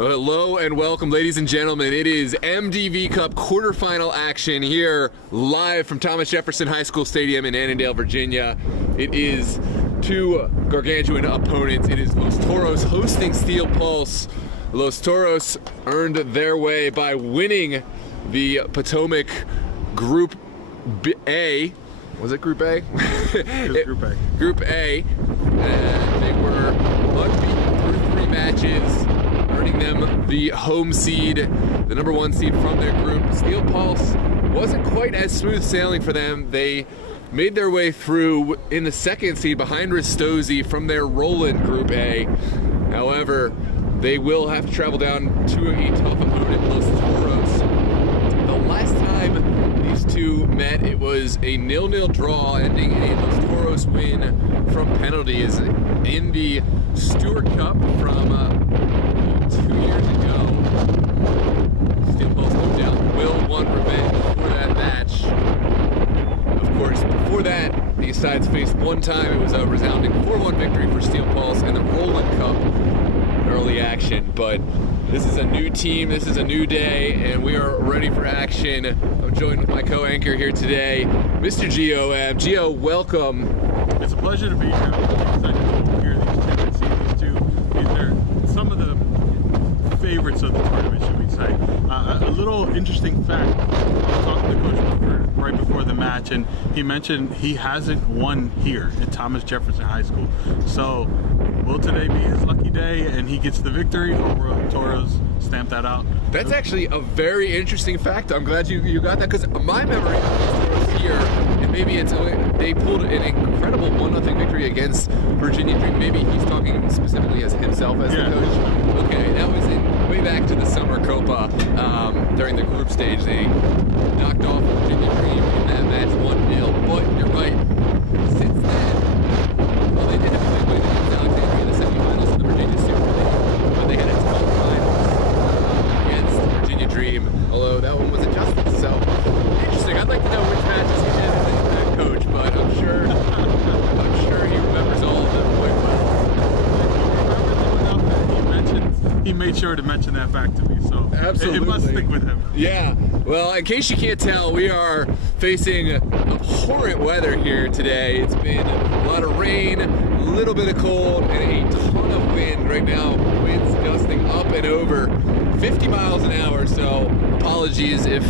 Hello and welcome, ladies and gentlemen. It is MDV Cup quarterfinal action here live from Thomas Jefferson High School Stadium in Annandale, Virginia. It is two gargantuan opponents. It is Los Toros hosting Steel Pulse. Los Toros earned their way by winning the Potomac Group A. Was it Group A? It was Group A. Group A. And they were unbeaten through 3 matches, earning them the home seed, the number 1 seed from their group. Steel Pulse wasn't quite as smooth sailing for them. They made their way through in the 2nd seed behind Ristosi from their Rowland Group A. However, they will have to travel down to a tough opponent, Los Toros. The last time these two met, it was a 0-0 draw, ending in a Los Toros win from penalties in the Stewart Cup from 2 years ago. Steel Pulse, no doubt, will want revenge for that match. Of course, before that, these sides faced one time. It was a resounding 4-1 victory for Steel Pulse in the Rowland Cup early action. But this is a new team, this is a new day, and we are ready for action. I'm joined with my co-anchor here today, Mr. Gio. Gio, welcome. It's a pleasure to be here. I'm excited to hear these tendencies too. These are some of the favorites of the tournament, should we say. A little interesting fact, I was talking to Coach Clifford right before the match, and he mentioned he hasn't won here at Thomas Jefferson High School. So will today be his lucky day and he gets the victory, or will Toros stamp that out? That's actually a very interesting fact. I'm glad you got that, because my memory of the Toros here, and maybe it's they pulled an incredible 1-0 victory against Virginia Dream. Maybe he's talking specifically as himself as the coach. Okay, that was way back to the Summer Copa during the group stage. They knocked off Virginia Dream in that match 1-0. But you're right. Since then, well, they did have a big win against Alexandria in the semifinals of the Virginia Super League, but they had a tough finals against Virginia Dream, although that one was adjusted. So interesting. I'd like to know which matches he did as head coach, but I'm sure he remembers all of them quite well. He made sure to mention that fact to me, so absolutely. It must stick with him. Yeah. Well, in case you can't tell, we are facing abhorrent weather here today. It's been a lot of rain, a little bit of cold, and a ton of wind. Right now, winds gusting up and over 50 miles an hour, so apologies if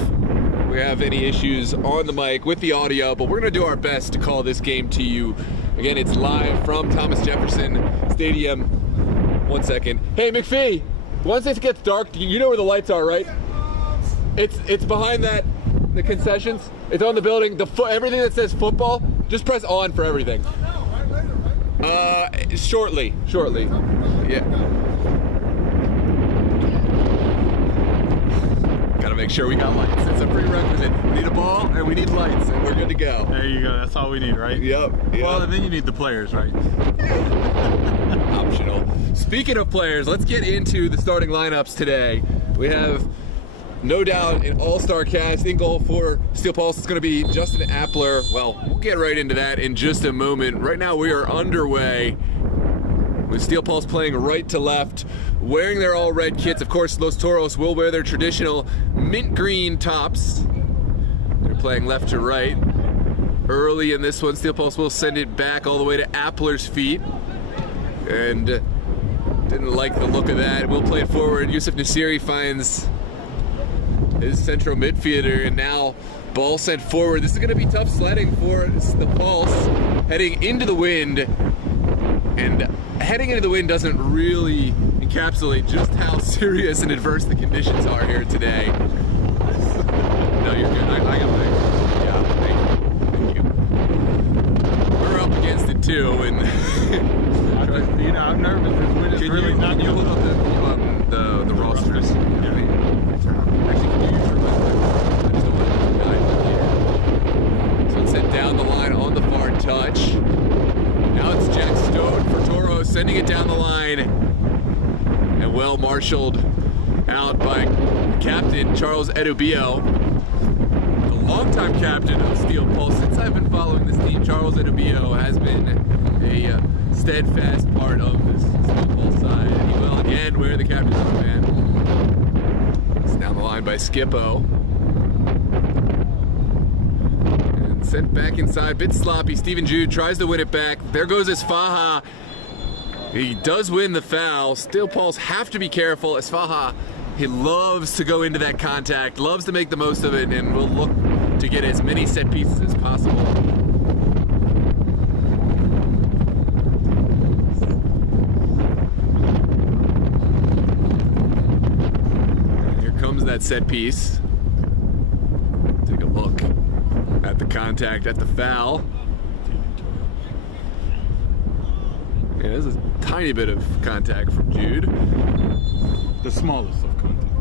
we have any issues on the mic with the audio, but we're going to do our best to call this game to you. Again, it's live from Thomas Jefferson Stadium. 1 second. Hey, McPhee, once it gets dark, you know where the lights are, right? It's behind the concessions. It's on the building. Everything that says football, just press on for everything. Shortly. Yeah. Gotta make sure we got lights. It's a prerequisite. We need a ball and we need lights, and we're good to go. There you go. That's all we need, right? Yep. Well, and then you need the players, right? Optional. Speaking of players, let's get into the starting lineups today. We have, no doubt, an all-star cast. In goal for Steel Pulse, it's going to be Justin Appler. Well, we'll get right into that in just a moment. Right now, we are underway with Steel Pulse playing right to left, wearing their all-red kits. Of course, Los Toros will wear their traditional mint green tops. They're playing left to right. Early in this one, Steel Pulse will send it back all the way to Appler's feet. And didn't like the look of that. We'll play it forward. Yusuf Nasiri finds his central midfielder, and now ball sent forward. This is going to be tough sledding for the Pulse, heading into the wind. And heading into the wind doesn't really encapsulate just how serious and adverse the conditions are here today. No, you're good. I got my. Yeah, thank you. We're up against it too, and I'm nervous. This wind is really not Can you hold up the rosters? Yeah. Actually, can you use your I just don't want to guide here. So it's sent down the line on the far touch. Now it's Jack Stone for Toros, sending it down the line. And well marshaled out by captain Charles Edubio, the longtime captain of Steel Pulse. Since I've been following this team, Charles Edubio has been a steadfast part of this Steel Pulse side. And he will again wearing the captain's armband. It's down the line by Skippo. And sent back inside, bit sloppy. Steven Jude tries to win it back. There goes Esfaha. He does win the foul. Steel Pulse have to be careful. Esfaha, he loves to go into that contact, loves to make the most of it, and will look to get as many set pieces as possible. That set piece. Take a look at the contact, at the foul. Yeah, there's a tiny bit of contact from Jude. The smallest of contact.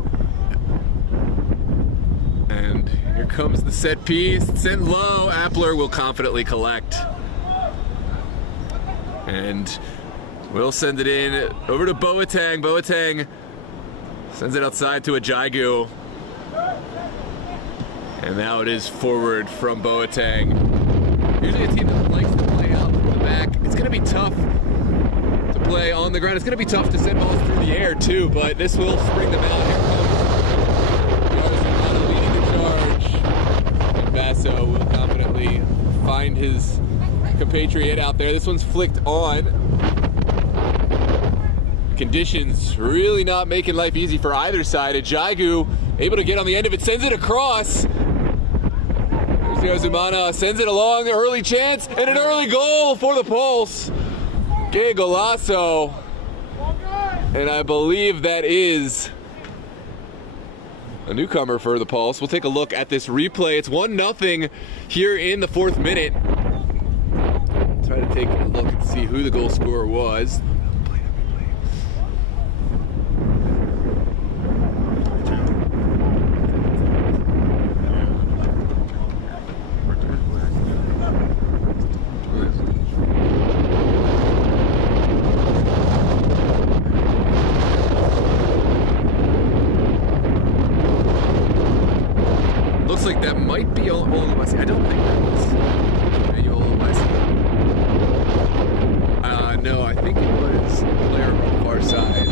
And here comes the set piece. Sent low. Appler will confidently collect. And we'll send it in over to Boateng. Boateng sends it outside to a Jaigu. And now it is forward from Boateng. Usually a team that likes to play out from the back. It's going to be tough to play on the ground. It's going to be tough to send balls through the air too, but this will spring them out. Here comes leading the charge. And Basso will confidently find his compatriot out there. This one's flicked on. Conditions really not making life easy for either side. Jaigu able to get on the end of it, sends it across. There's Zumana, sends it along, early chance, and an early goal for the Pulse. Que golazo. And I believe that is a newcomer for the Pulse. We'll take a look at this replay. It's 1-0 here in the 4th minute. Try to take a look and see who the goal scorer was. Looks like that might be Oluwasi. I don't think that was Oluwasi. No, I think it was a player on the far side.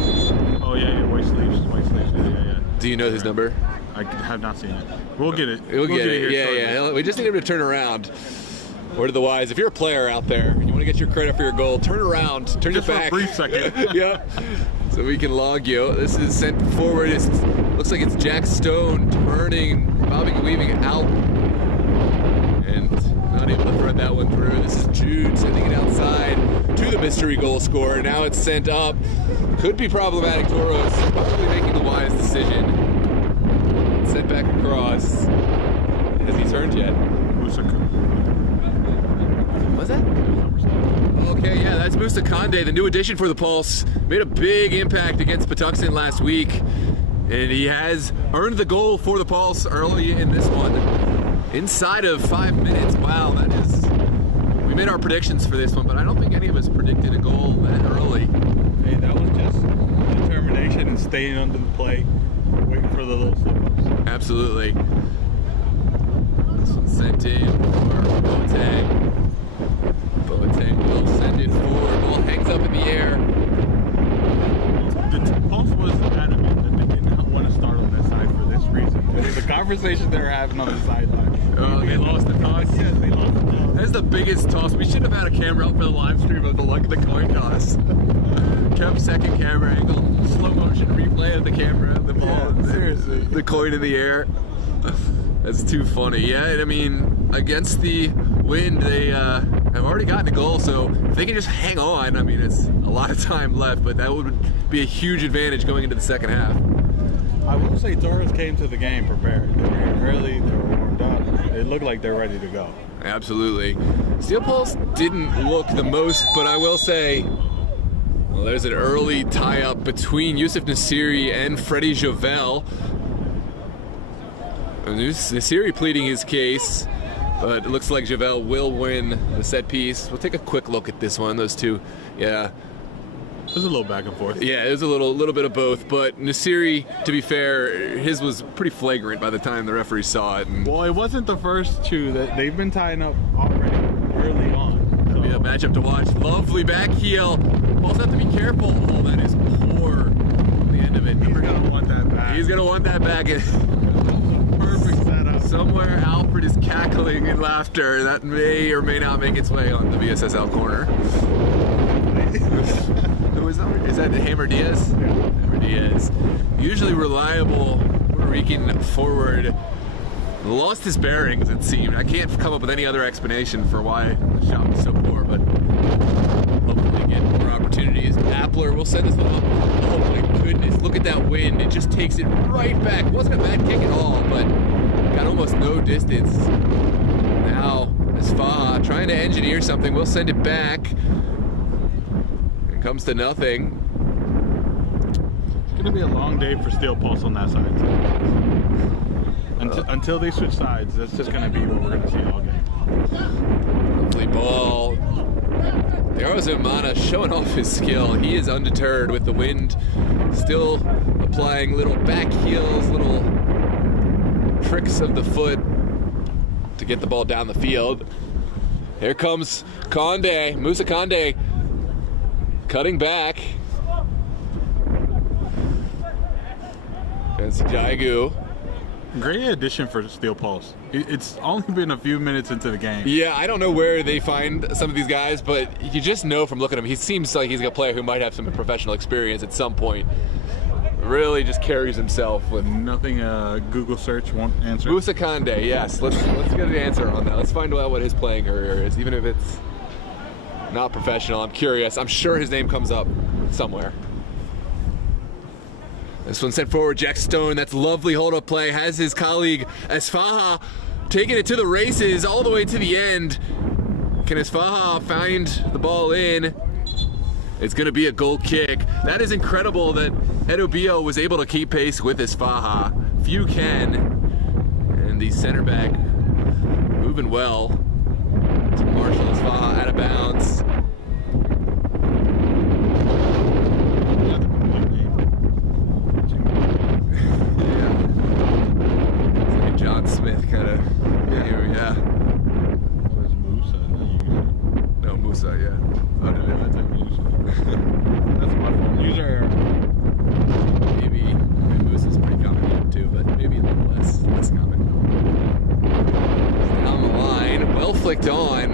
Oh yeah, white sleeves. Yeah. Do you know his number? I have not seen it. We'll get it. We'll get it. Yeah. We just need him to turn around. Word to the wise, if you're a player out there and you want to get your credit for your goal, turn around, turn just your back. For a brief second. Yep. So we can log you. This is sent forward. Looks like it's Jack Stone turning, bobbing and weaving out. And not able to thread that one through. This is Jude sending it outside to the mystery goal scorer. Now it's sent up. Could be problematic. Toros probably making the wise decision. Sent back across. Has he turned yet? Was that? Okay, yeah, that's Musa Kande, the new addition for the Pulse. Made a big impact against Patuxent last week. And he has earned the goal for the Pulse early in this one. Inside of 5 minutes. Wow, that is... We made our predictions for this one, but I don't think any of us predicted a goal that early. Hey, that was just determination and staying under the play, waiting for the little slip-ups. Absolutely. This one's sent in for Boateng. Boateng will send it forward. Ball hangs up in the air. The Pulse was adamant that they did not want to start on that side for this reason. The conversation they were having on the sideline. They lost the toss? Yes, they lost the toss. That's the biggest toss. We should have had a camera up for the live stream of the coin toss. Kept second camera angle, slow motion replay of the camera, the ball, yeah, seriously, the coin in the air. That's too funny. Yeah, and I mean, against the wind, they have already gotten a goal, so if they can just hang on, I mean, it's a lot of time left, but that would be a huge advantage going into the second half. I will say Toros came to the game prepared. They were here early, they were warmed up. It looked like they're ready to go. Absolutely. Steel Pulse didn't look the most, but I will say, well, there's an early tie-up between Yusuf Nasiri and Freddie Jovel. Nasiri pleading his case, but it looks like Jovel will win the set piece. We'll take a quick look at this one. Those two, yeah. There's a little back and forth. Yeah, there's a little bit of both, but Nasiri, to be fair, his was pretty flagrant by the time the referee saw it. Well, it wasn't the first two that they've been tying up already early on. That'll be a matchup to watch. Lovely back heel. Also have to be careful. Oh, that is poor end of it. He's gonna want that back. He's gonna want that back. Perfect setup. Somewhere Alfred is cackling in laughter that may or may not make its way on the VSSL corner. Who is that? Is that Hammer Diaz? Yeah. Hammer Diaz. Usually reliable Puerto Rican forward. Lost his bearings, it seemed. I can't come up with any other explanation for why the shot was so poor, but hopefully get more opportunities. Appler will send us the ball. Oh my goodness, look at that wind. It just takes it right back. It wasn't a bad kick at all, but got almost no distance. Now, Esfaha trying to engineer something. We'll send it back. It comes to nothing. It's going to be a long day for Steel Pulse on that side. Until they switch sides, that's just going to be what we're going to see all game. Lovely ball. Toros Umana showing off his skill. He is undeterred with the wind. Still applying little back heels, little tricks of the foot to get the ball down the field. Here comes Conde, Musa Conde, cutting back. It's Jaigu. Great addition for Steel Pulse. It's only been a few minutes into the game. Yeah, I don't know where they find some of these guys, but you just know from looking at him, he seems like he's a player who might have some professional experience at some point. Really just carries himself with Nothing Google search won't answer. Musa Conde, yes. Let's get an answer on that. Let's find out what his playing career is, even if it's not professional. I'm curious. I'm sure his name comes up somewhere. This one sent forward, Jack Stone. That's lovely hold-up play. Has his colleague Esfaha taking it to the races all the way to the end. Can Esfaha find the ball in? It's going to be a goal kick. That is incredible that Edobio was able to keep pace with Esfaha. Few can. And the center back moving well. To Marshall Esfaha out of bounds. John Smith kind of, yeah. Where's Musa? No, Musa, yeah. Oh, no, that's a Musa. That's my fault. User. Maybe Musa's pretty common name too, but maybe a little less common. Down the line, well flicked on.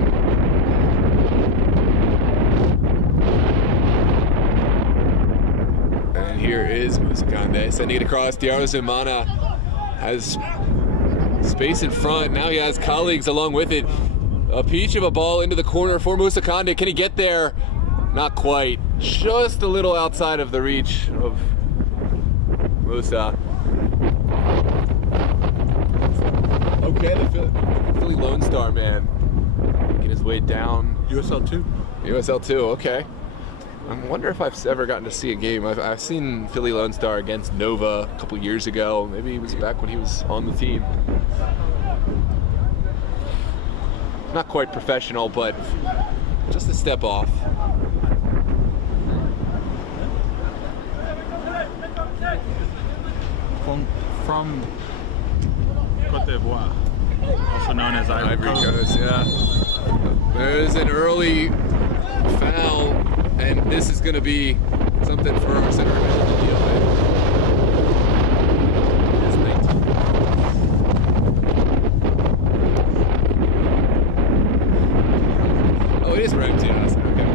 And here is Musa Conde sending it across. Toros Umana has space in front. Now he has colleagues along with it. A peach of a ball into the corner for Musa Conde. Can he get there? Not quite. Just a little outside of the reach of Musa. Okay, the Philly Lone Star man making his way down. USL 2. USL 2, okay. I wonder if I've ever gotten to see a game. I've seen Philly Lone Star against Nova a couple years ago. Maybe it was back when he was on the team. Not quite professional, but just a step off. From Côte d'Ivoire, also known as Ivory Coast, yeah. There's an early foul, and this is going to be something for our center field to deal with. It's 19. Oh, it is round 2. Okay.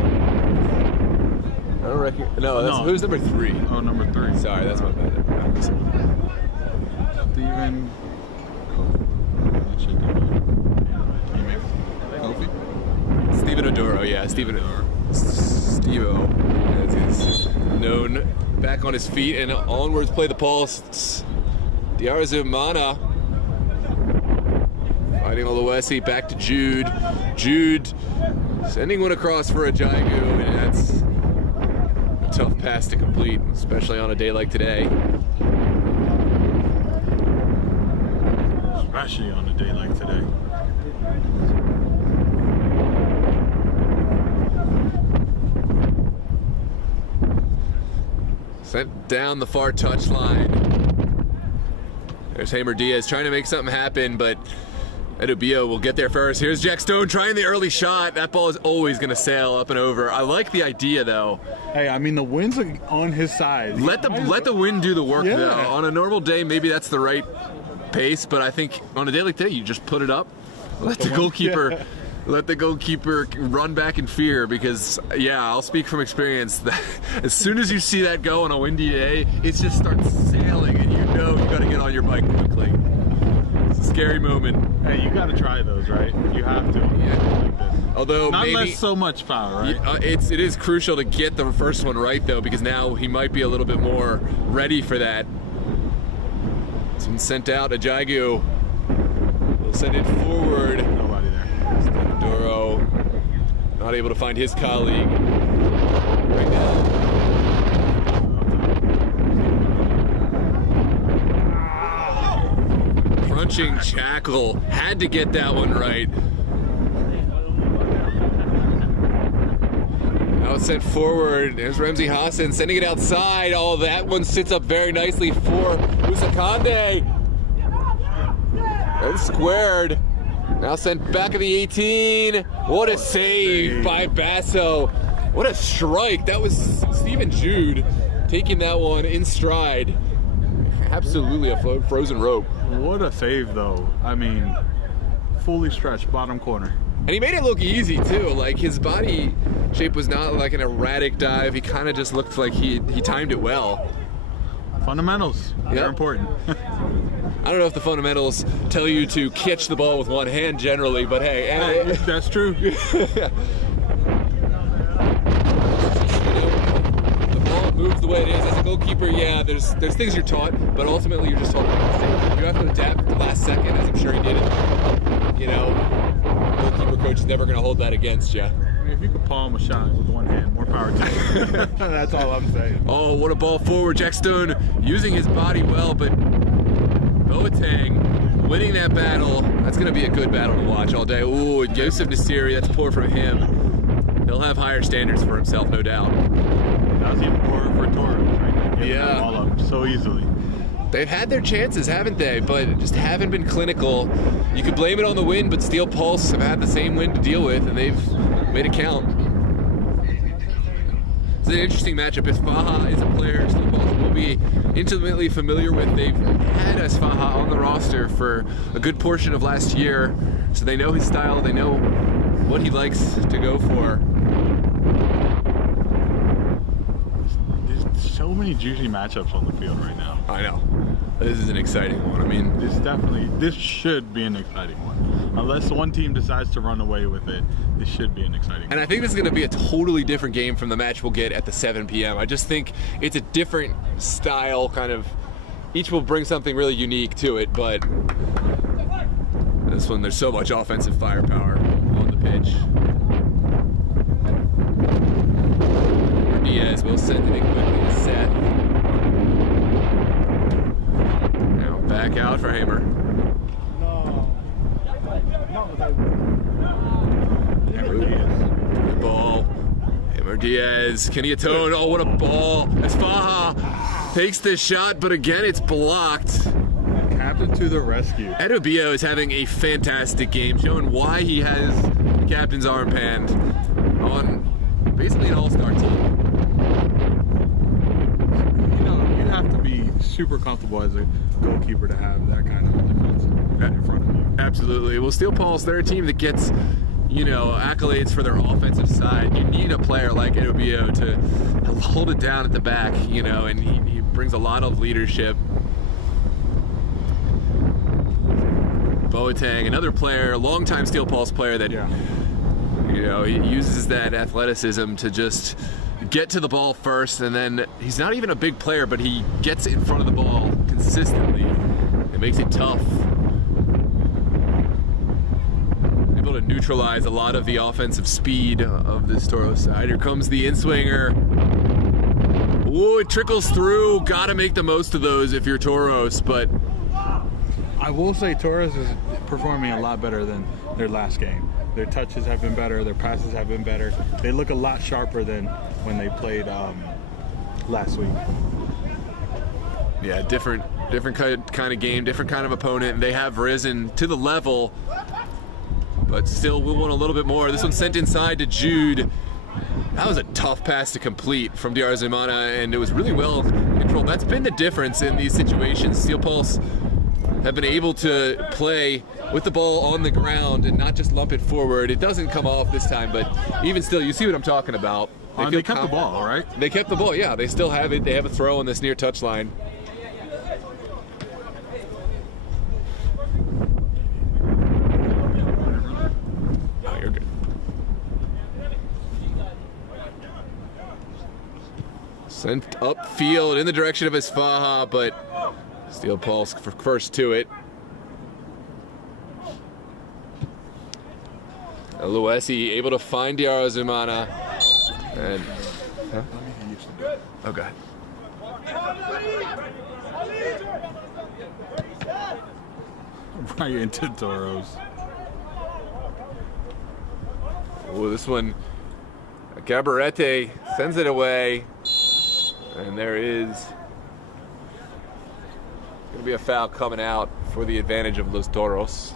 I don't reckon. No, that's, who's number 3? Oh, number 3. Sorry, that's my bad. Steven. Steven Odoro, yeah, Steven Odoro. Steve-O, as he's known, back on his feet and onwards play the pulse. Toros Umana fighting Oluwesi, back to Jude. Jude sending one across for a Jaigu, and that's a tough pass to complete, especially on a day like today. Especially on a day like today. Sent down the far touchline. There's Hammer Diaz trying to make something happen, but Edubio will get there first. Here's Jack Stone trying the early shot. That ball is always going to sail up and over. I like the idea, though. Hey, I mean, the wind's on his side. Let the wind do the work, Yeah. though. On a normal day, maybe that's the right pace, but I think on a day like today, you just put it up. Let the goalkeeper... Yeah. Let the goalkeeper run back in fear because, yeah, I'll speak from experience. That as soon as you see that go on a windy day, it just starts sailing, and you know you got to get on your bike quickly. It's a scary moment. Hey, you got to try those, right? You have to. Yeah. Like this. Although Not maybe less so much power, right? it is crucial to get the first one right, though, because now he might be a little bit more ready for that. It's been sent out. Ajagu will send it forward. Nobody there. Doro not able to find his colleague right now. Crunching Jackal had to get that one right. Now it's sent forward. There's Ramsey Hassan sending it outside. Oh, that one sits up very nicely for Usakande. And squared. Now sent back of the 18. What a save by Basso. What a strike. That was Stephen Jude taking that one in stride. Absolutely a frozen rope. What a save, though. I mean, fully stretched, bottom corner. And he made it look easy, too. Like, his body shape was not like an erratic dive. He kind of just looked like he timed it well. Fundamentals. They're Yep. important. I don't know if the fundamentals tell you to catch the ball with one hand generally, but hey. That's true. The ball moves the way it is. As a goalkeeper, yeah, there's things you're taught, but ultimately you're just taught you have to adapt at the last second, as I'm sure he did it. You know, goalkeeper coach is never going to hold that against you. I mean, if you could palm a shot with one hand, more power to you. That's all I'm saying. Oh, what a ball forward. Jack Stone using his body well, but Boateng winning that battle. That's going to be a good battle to watch all day. Ooh, Yosef Nassiri, that's poor from him. He'll have higher standards for himself, no doubt. That was even poorer for Toros, right? Giving Yeah. that ball up so easily. They've had their chances, haven't they? But just haven't been clinical. You could blame it on the wind, but Steel Pulse have had the same wind to deal with, and they've made it count. It's an interesting matchup. Isfaha is a player Steel Pulse will be intimately familiar with. They've had Isfaha on the roster for a good portion of last year, so they know his style, they know what he likes to go for. There's so many juicy matchups on the field right now. I know. This is an exciting one. I mean, This should be an exciting one. Unless one team decides to run away with it, this should be an exciting one. and I think this is going to be a totally different game from the match we'll get at the 7 p.m. I just think it's a different style, kind of. Each will bring something really unique to it, but this one, there's so much offensive firepower on the pitch. Diaz will send it in quickly to Seth. Now back out for Hamer. Good ball. Hamer Diaz. Can he atone? Oh, what a ball. Esfaha takes the shot, but again, it's blocked. Captain to the rescue. Edubio is having a fantastic game, showing why he has the captain's armband on basically an all-star team. You know, you have to be super comfortable as a goalkeeper to have that kind of defense in front of you. Absolutely. Well, Steel Pulse, they're a team that gets, you know, accolades for their offensive side. You need a player like Edubio to hold it down at the back, you know, and he brings a lot of leadership. Boateng, another player, longtime Steel Pulse player that, you know, he uses that athleticism to just get to the ball first, and then he's not even a big player, but he gets in front of the ball consistently. It makes it tough. Able to neutralize a lot of the offensive speed of this Toros side. Here comes the in-swinger. Ooh, it trickles through. Gotta make the most of those if you're Toros, but I will say Toros is performing a lot better than their last game. Their touches have been better. Their passes have been better. They look a lot sharper than when they played last week. yeah, different kind of game, different kind of opponent. They have risen to the level but still we'll want a little bit more. This one's sent inside to Jude. That was a tough pass to complete from DR Zemana, and it was really well controlled. That's been the difference in these situations. Steel Pulse have been able to play with the ball on the ground and not just lump it forward. It doesn't come off this time, but even still, you see what I'm talking about. They kept the ball, right? They kept the ball, yeah. They still have it. They have a throw on this near touch line. Oh, you're good. Sent upfield in the direction of Isfaha, but Steel Pulse first to it. Luesi able to find DR Zemana. And huh? Okay. Right into Toros. Oh, this one, Gabarete sends it away, and there is going to be a foul coming out for the advantage of Los Toros.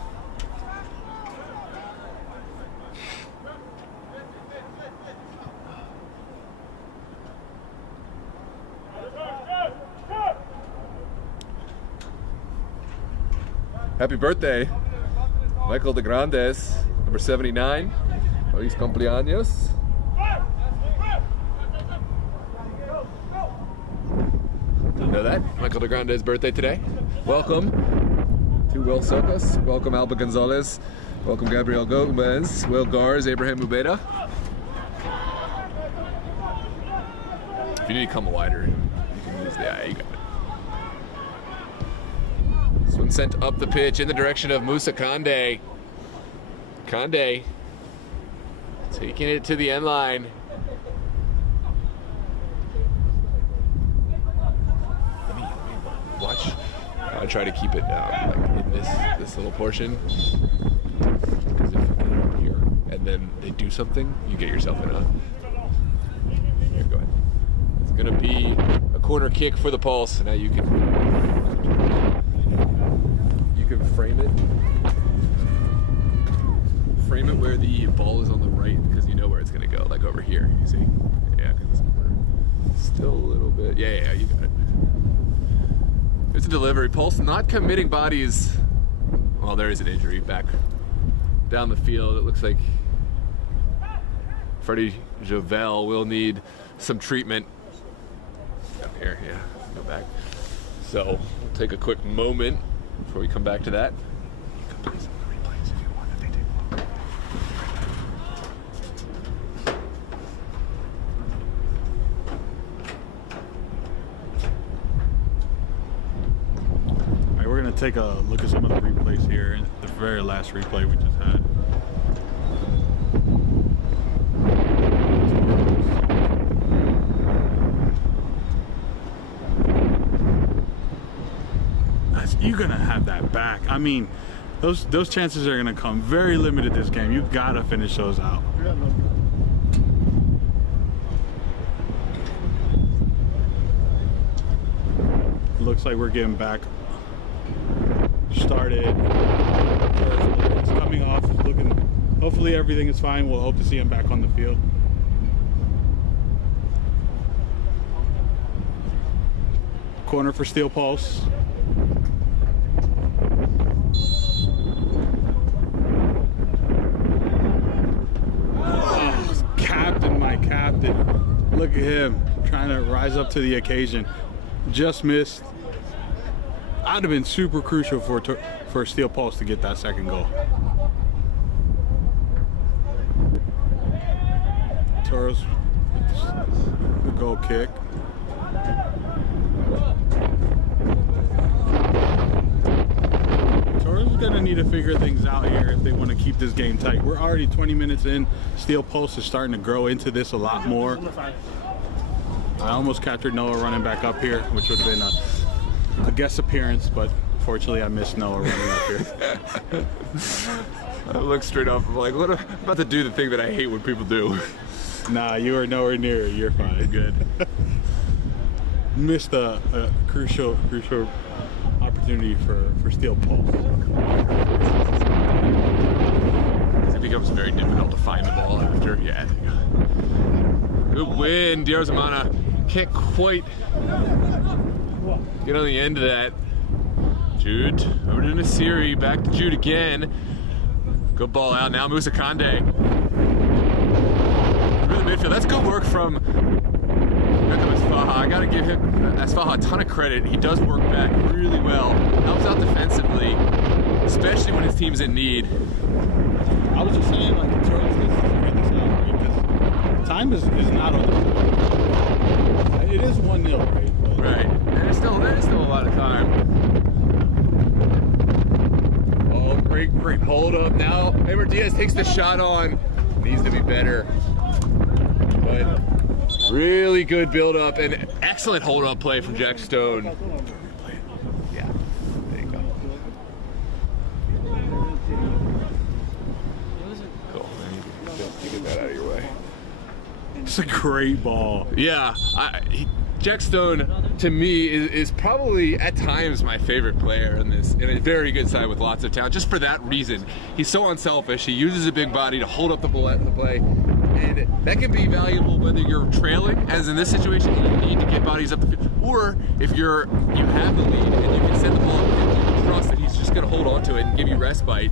Happy birthday, Michael de Grandes, number 79. Feliz cumpleaños. Didn't know that. Michael de Grandes' birthday today. Welcome to Will Socas. Welcome Alba Gonzalez. Welcome Gabriel Gomez, Will Gars, Abraham Ubeda. If you need to come wider, you can use the eye. You got it. This one sent up the pitch in the direction of Musa Kande. Kande taking it to the end line. Let me watch. I try to keep it like in this little portion. Because if you get it here and then they do something, you get yourself in a. Here, go ahead. It's gonna be a corner kick for the Pulse. Now you can frame it where the ball is on the right, because you know where it's going to go, like over here, you see? Yeah, because it's still a little bit. Yeah, you got it. There's a delivery. Pulse not committing bodies. Well, there is an injury back down the field. It looks like Freddie Javel will need some treatment. Down here, yeah, go back. So we'll take a quick moment before we come back to that. You can play some of the replays if you want, if they do. All right, we're going to take a look at some of the replays here. The very last replay we just had. You're gonna have that back. I mean, those chances are gonna come. Very limited this game. You gotta finish those out. Looks like we're getting back started. It's coming off. Looking. Hopefully everything is fine. We'll hope to see him back on the field. Corner for Steel Pulse. Look at him trying to rise up to the occasion. Just missed. I'd have been super crucial for Steel Pulse to get that second goal. Toros, the goal kick. Toros is gonna need to figure things out here if they want to keep this game tight. We're already 20 minutes in. Steel Pulse is starting to grow into this a lot more. I almost captured Noah running back up here, which would have been a guest appearance, but fortunately I missed Noah running up here. I look straight off. I'm like, what? I'm about to do the thing that I hate when people do. Nah, you are nowhere near it. You're fine. Good. Missed a crucial opportunity for Steel Pulse. becomes very difficult to find the ball after. Yeah. Good win. Diarzumana can't quite get on the end of that. Jude over to Nasiri. Back to Jude again. Good ball out. Now Musa Kande. Through the midfield. That's good work from Asfaha. I gotta give him Asfaha a ton of credit. He does work back really well. Helps out defensively, especially when his team's in need. I was just saying, like, the Toros needs to figure this out, because time is not on. It is 1-0, right? But Right. There's still a lot of time. Oh, great hold up now. Edward Diaz takes the shot on. Needs to be better. But really good build up and excellent hold up play from Jack Stone. Yeah. There you go. Cool. You get that out of your way. it's a great ball. Yeah, Jack Stone to me is probably at times my favorite player in this, in a very good side with lots of talent. Just for that reason, he's so unselfish. He uses a big body to hold up the ball at the play, and that can be valuable whether you're trailing, as in this situation, you need to get bodies up the field, or if you have the lead and you can send the ball up and you can trust that he's just going to hold on to it and give you respite.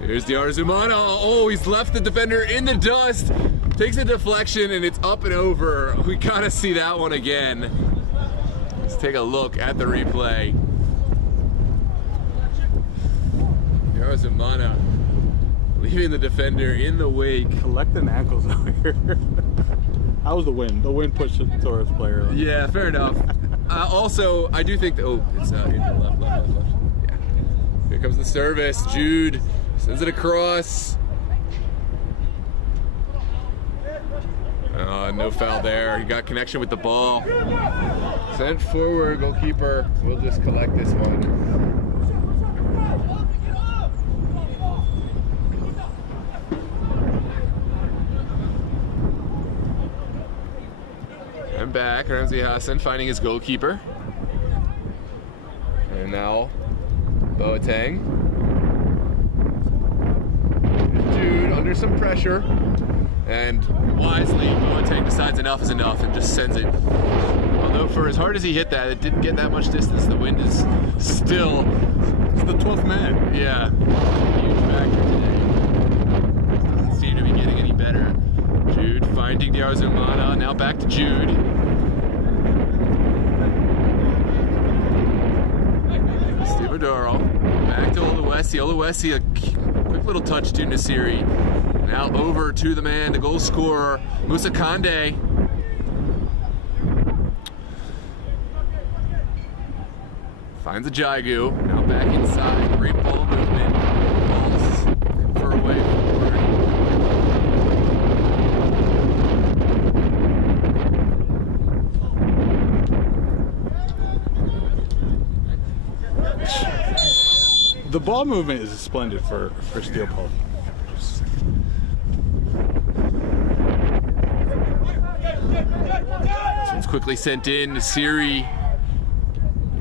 Here's Diarzumana. Oh, he's left the defender in the dust. Takes a deflection and it's up and over. We gotta see that one again. Let's take a look at the replay. Diarzumana leaving the defender in the wake. Collecting ankles over here. How was the wind? The wind pushed the Toros player. Yeah, fair enough. Also, I do think that, oh, it's in the left. Yeah. Here comes the service. Jude sends it across. No foul there. He got connection with the ball. Sent forward, goalkeeper. We'll just collect this one. And back, Ramzi Hassan finding his goalkeeper. And now, Boateng. Dude, under some pressure. And wisely, Boateng decides enough is enough and just sends it. Although for as hard as he hit that, it didn't get that much distance. The wind is still... It's the 12th man. Yeah. Huge factor today. Doesn't seem to be getting any better. Jude finding Diarzumana. Now back to Jude. Stevedoro. Back to Oluwesi. Oluwesi, a quick little touch to Nasiri. Now over to the man, the goal scorer, Musa Kande. Finds a Jaigu. Now back inside. Great ball movement. Balls for away forward. The ball movement is splendid for Steel Pulse. This one's quickly sent in to Siri.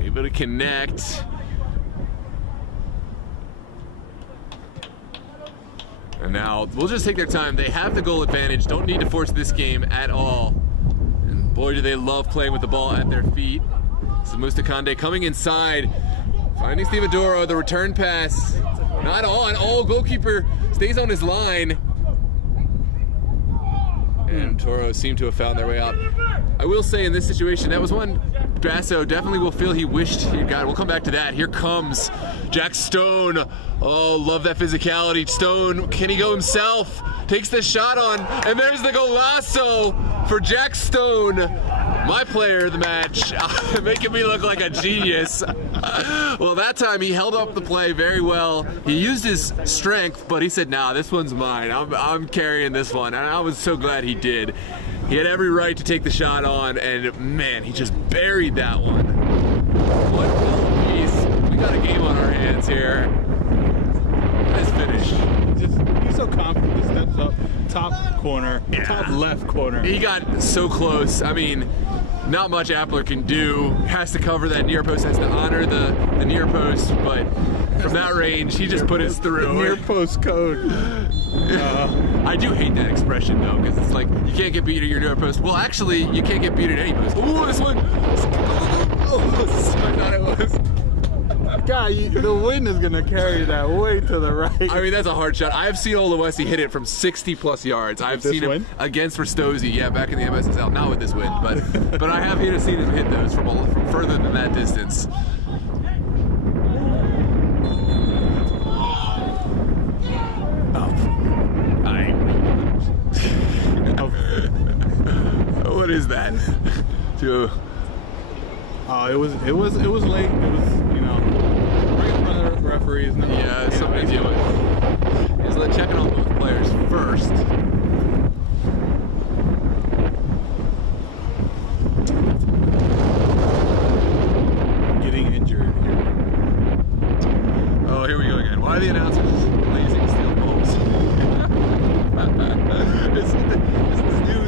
Able to connect. And now we'll just take their time. They have the goal advantage. Don't need to force this game at all. And boy, do they love playing with the ball at their feet. So Musa Kande coming inside. Finding Stevedoro, the return pass. Not on. Oh, goalkeeper stays on his line. And Toros seem to have found their way out. I will say in this situation, that was one Basso definitely will feel he wished he got. We'll come back to that. Here comes Jack Stone. Oh, love that physicality. Stone, can he go himself? Takes the shot on, and there's the golazo for Jack Stone. My player of the match, making me look like a genius. Well, that time he held up the play very well. He used his strength, but he said, nah, this one's mine. I'm carrying this one, and I was so glad he did. He had every right to take the shot on, and man, he just buried that one. What a piece. We got a game on our hands here. Nice finish. He's so confident. He steps up, top corner, Yeah. top left corner. He got so close. I mean, not much Appler can do. Has to cover that near post, has to honor the near post, but from that range. He just put his through. Near post code. I do hate that expression though, because it's like you can't get beat at your near post. Well, actually, you can't get beat at any post. Ooh, this one! Oh, this is what I thought it was. God, the wind is gonna carry that way to the right. I mean, that's a hard shot. I've seen Oluwesi hit it from 60+ yards. I've seen him against Rastosi, yeah, back in the MSSL. Not with this wind, but I have seen him hit those from further than that distance. What is that? Oh, it was late. It was, you know, right in front of the referees. No, yeah, something to do with. Is checking on both players first. Getting injured here. Oh, here we go again. Why are the announcers blazing steel poles?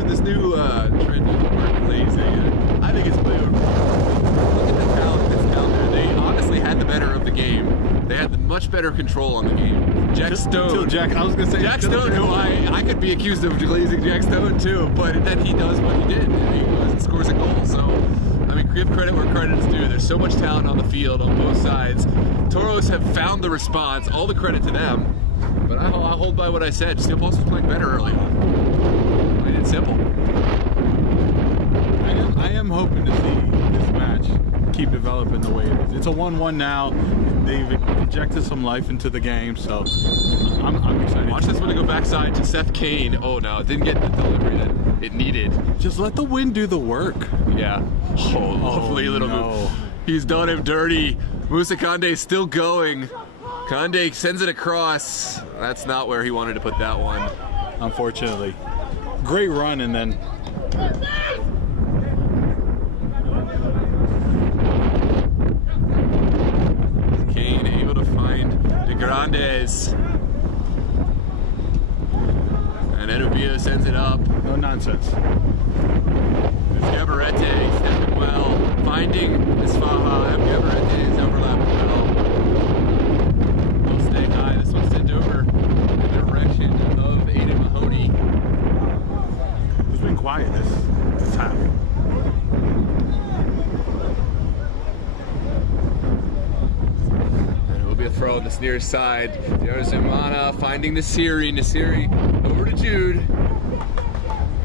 This new trend of glazing. I think it's way over. Look at the talent in this calendar. They honestly had the better of the game. They had the much better control on the game. Jack Stone. I was gonna say Jack Stone, who I could be accused of glazing Jack Stone too, but then he does what he did. And he goes and scores a goal. So, I mean, give credit where credit is due. There's so much talent on the field on both sides. Toros have found the response. All the credit to them. But I'll hold by what I said. Steel Pulse was playing better early on. Plain and simple. I am hoping to see this match keep developing the way it is. It's a 1-1 now. They've injected some life into the game, so I'm excited. Watch this one to go backside to Seth Kane. Oh no, it didn't get the delivery that it needed. Just let the wind do the work. Yeah. Oh, lovely little move. He's done him dirty. Musa Kande still going. Kande sends it across. That's not where he wanted to put that one. Unfortunately. Great run, and then Kane able to find De Grandes. And Enubio sends it up. no nonsense. Gabarete stepping well, finding Isfaha. Gabarete is overlapping well. Will stay high. This one's sent over in the direction of Aiden Mahoney. It's been quiet this half. And it will be a throw on this near side. Yarzimana finding Nasiri. Nasiri over to Jude.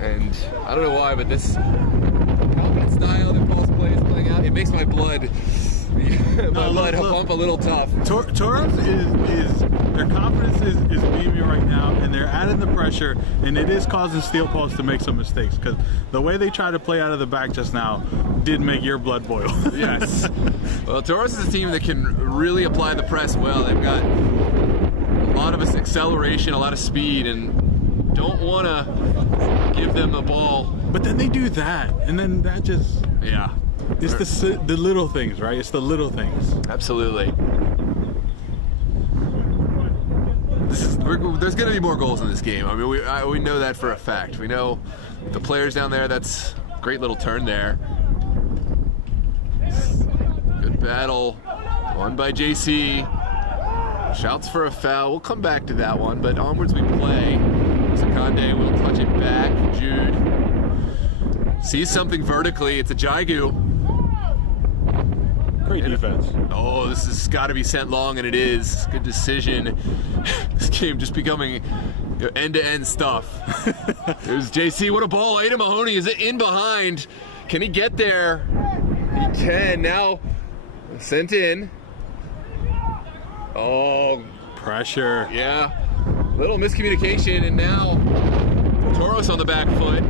And I don't know why, but this confident style that Paul's play is playing out, it makes my blood pump a little tough. Toros is their confidence is beaming right now, and they're adding the pressure, and it is causing Steel Pulse to make some mistakes, because the way they try to play out of the back just now did make your blood boil. Yes. Well, Toros is a team that can really apply the press well. They've got a lot of acceleration, a lot of speed, and don't want to give them the ball. But then they do that, and then that just... Yeah. It's the little things, right? It's the little things. Absolutely. There's going to be more goals in this game. I mean, we know that for a fact. We know the players down there. That's a great little turn there. Good battle. Won by JC. Shouts for a foul. We'll come back to that one, but onwards we play. Sakande will touch it back. Jude sees something vertically. It's a Jaigu. Great defense. Oh, this has got to be sent long, and it is. Good decision. This game just becoming end-to-end stuff. There's JC. What a ball. Aiden Mahoney is in behind. Can he get there? He can. Now sent in. Oh. Pressure. Yeah. Little miscommunication, and now Toros on the back foot.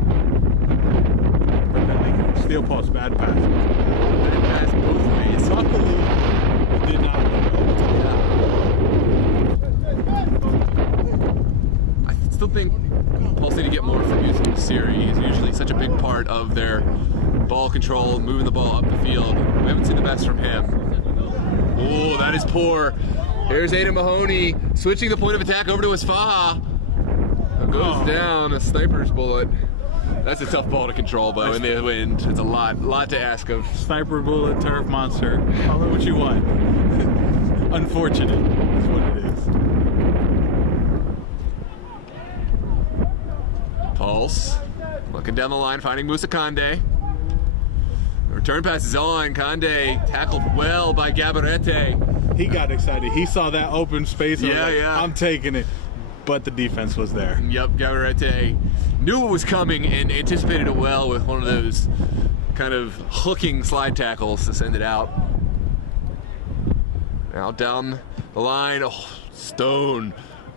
Steel Pulse, bad pass. Bad pass both ways. Luckily, it did not work. Yeah. I still think Pulse need to get more from using Nasiri. He's usually such a big part of their ball control, moving the ball up the field. We haven't seen the best from him. Oh, that is poor. Here's Aiden Mahoney switching the point of attack over to Isfaha. Goes down, a sniper's bullet. That's a tough ball to control, though, in the wind. It's a lot to ask of. Sniper bullet, turf monster. Call it what you want. unfortunate. That's what it is. Pulse looking down the line, finding Musa Kande. The return pass is on. Kande tackled well by Gabarete. He got excited. He saw that open space. And was like, I'm taking it. But the defense was there. Yep, Gabarete knew it was coming and anticipated it well with one of those kind of hooking slide tackles to send it out. Now down the line, Stone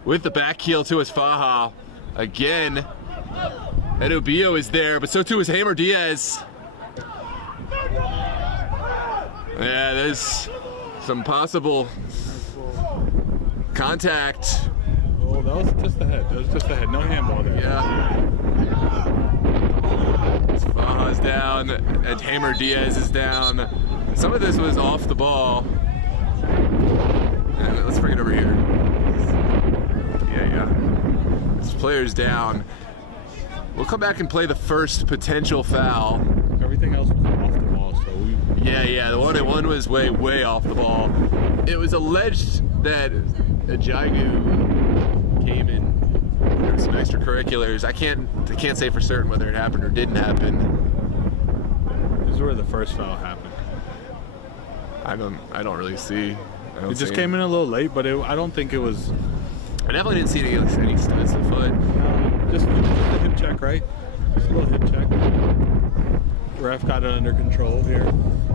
with the back heel to his Faja. Again, Edobio is there, but so too is Hammer Diaz. Yeah, there's some possible contact. Oh, that was just the head. That was just the head. No handball there. Yeah. Faja's down, and Hammer Diaz is down. Some of this was off the ball. And let's bring it over here. Yeah. This player's down. We'll come back and play the first potential foul. Everything else was off the ball, so we... Yeah, the one was way off the ball. It was alleged that Ajagu came in. There were some extracurriculars. I can't say for certain whether it happened or didn't happen. This is where the first foul happened. I don't really see. It just came in a little late, but I don't think it was... I definitely didn't see any studs of foot. Just a hip check, right? Just a little hip check. Ref got it under control here.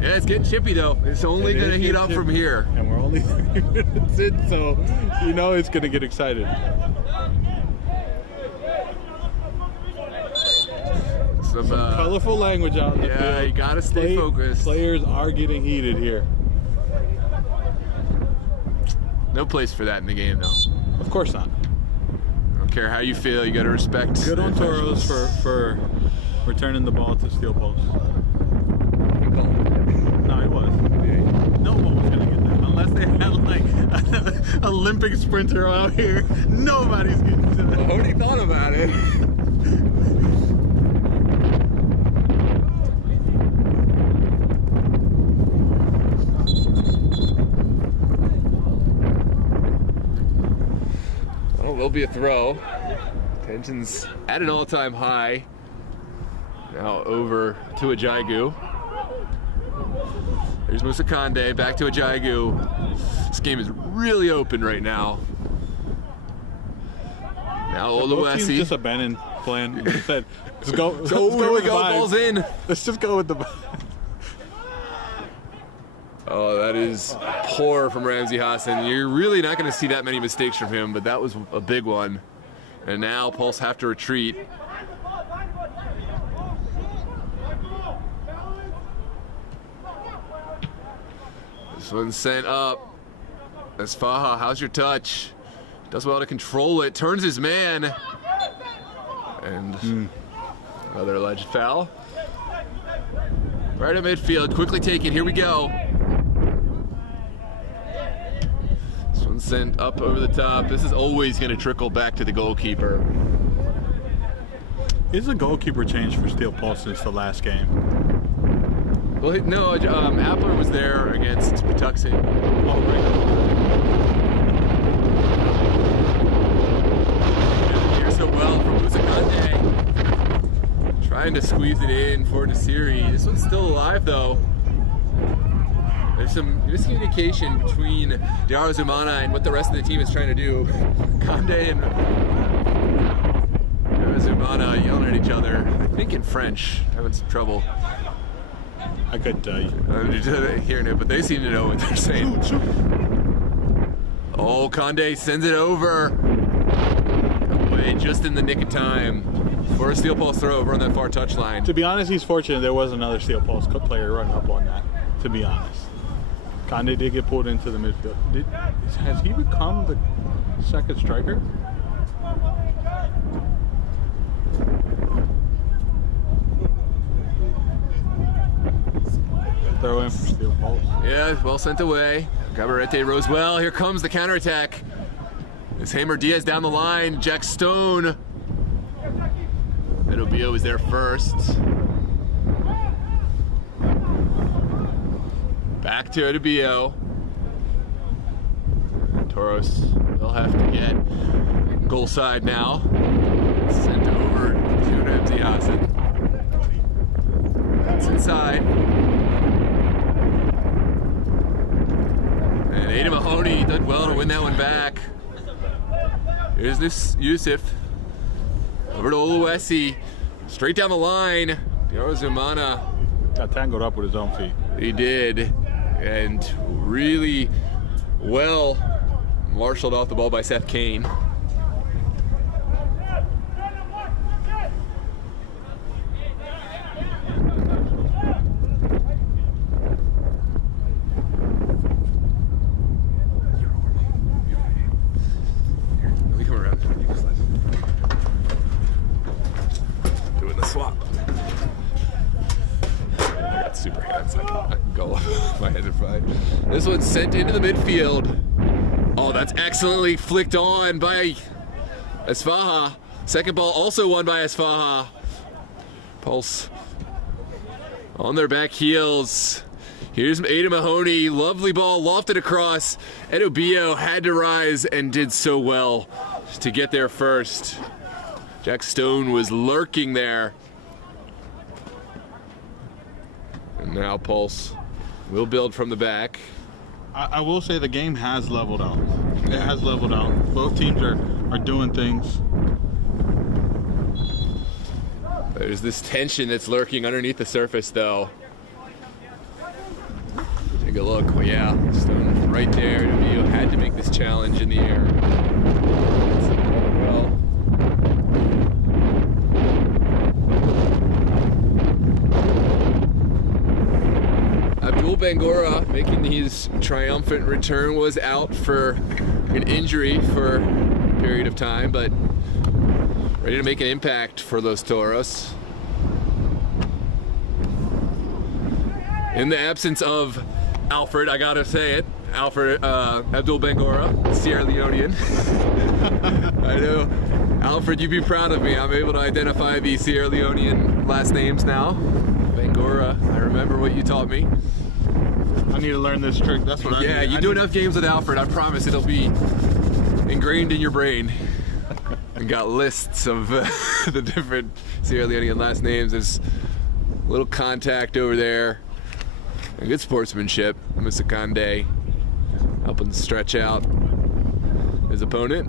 Yeah, it's getting chippy though. It's only going to heat up from here. And we're only 30 minutes in, so you know it's going to get excited. Some colorful language out there. Yeah, you got to stay focused. Players are getting heated here. No place for that in the game though. Of course not. I don't care how you feel, you got to respect. Good on Toros for returning the ball to steel post. No, he was. No one was gonna get that unless they had like an Olympic sprinter out here. Nobody's getting to that. I already thought about it. Oh, there'll be a throw. Tension's at an all-time high. Now over to Ajagu. There's Musa Kande, back to Ajagu. This game is really open right now. Now Oluwesi. Just abandoned plan. Said, let's go. Let's go with the ball's in. Let's just go with the. Oh, that is poor from Ramsey Hassan. You're really not going to see that many mistakes from him, but that was a big one. And now Pulse have to retreat. This one's sent up. That's Faja. How's your touch? Does well to control it. Turns his man. And another alleged foul. Right at midfield. Quickly taken. Here we go. This one's sent up over the top. This is always going to trickle back to the goalkeeper. Is the goalkeeper changed for Steel Pulse since the last game? Well, no, Appler was there against Patuxent. Oh, right. Here so well from Musa Kande. Trying to squeeze it in for Desiri. This one's still alive though. There's some miscommunication between Diarra Zumana and what the rest of the team is trying to do. Kande and Zumana yelling at each other, I think in French, having some trouble. I couldn't tell you. Hearing it, but they seem to know what they're saying. Oh, Kande sends it over. Away just in the nick of time for a Steel Pulse throw over on that far touchline. To be honest, he's fortunate there was another Steel Pulse player running up on that, to be honest. Kande did get pulled into the midfield. Has he become the second striker? Throw in for Steel Pulse. Yeah, well sent away. Gabarete rose well. Here comes the counterattack. It's Hammer Diaz down the line. Jack Stone. Edobio is there first. Back to Edobio. Toros will have to get goal side now. Sent over to Ramsey Hassan. It's inside. And Ada Mahoney did well to win that one back. Here's this Yusuf. Over to Oluwesi. Straight down the line. Diaro Zumana. Got tangled up with his own feet. He did. And really well marshaled off the ball by Seth Kane. Doing the swap. I got super hands. I can go off my head and fly. This one's sent into the midfield. Oh, that's excellently flicked on by Asfaha. Second ball also won by Asfaha. Pulse on their back heels. Here's Ada Mahoney. Lovely ball lofted across. Edo Bio had to rise and did so well to get there first. Jack Stone was lurking there. And now Pulse will build from the back. I will say the game has leveled out. It has leveled out. Both teams are doing things. There's this tension that's lurking underneath the surface, though. Take a look. Well, yeah, Stone right there. You had to make this challenge in the air. Well. Abdul Bangura, making his triumphant return, was out for an injury for a period of time, but ready to make an impact for those Toros. In the absence of Alfred, I gotta say it, Abdul Bangura, Sierra Leonean. I know, Alfred, you'd be proud of me. I'm able to identify the Sierra Leonean last names now. Bangura, I remember what you taught me. I need to learn this trick. That's what I need. Yeah, you do enough games with Alfred, I promise it'll be ingrained in your brain. And got lists of the different Sierra Leonean last names. There's a little contact over there. And good sportsmanship. Mr. Kande helping stretch out his opponent.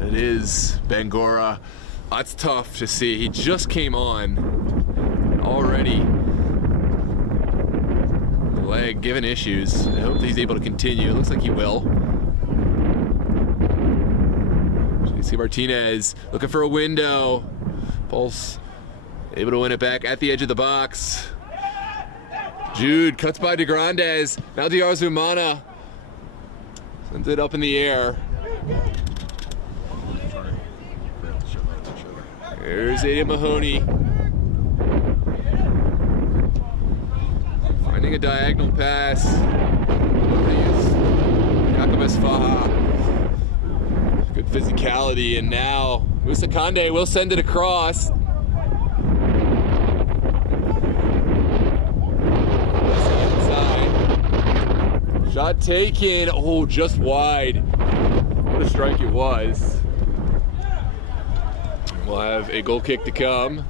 It is Bangura. That's tough to see. He just came on already. The leg giving issues. I hope he's able to continue. It looks like he will. JC Martinez looking for a window. Pulse able to win it back at the edge of the box. Jude cuts by De Grandes. Now Diaro Zumana sends it up in the air. There's Ada Mahoney. Finding a diagonal pass. Jakob Asfaha. Good physicality, and now Musa Kande will send it across. Shot taken. Oh, just wide. What a strike it was. We'll have a goal kick to come.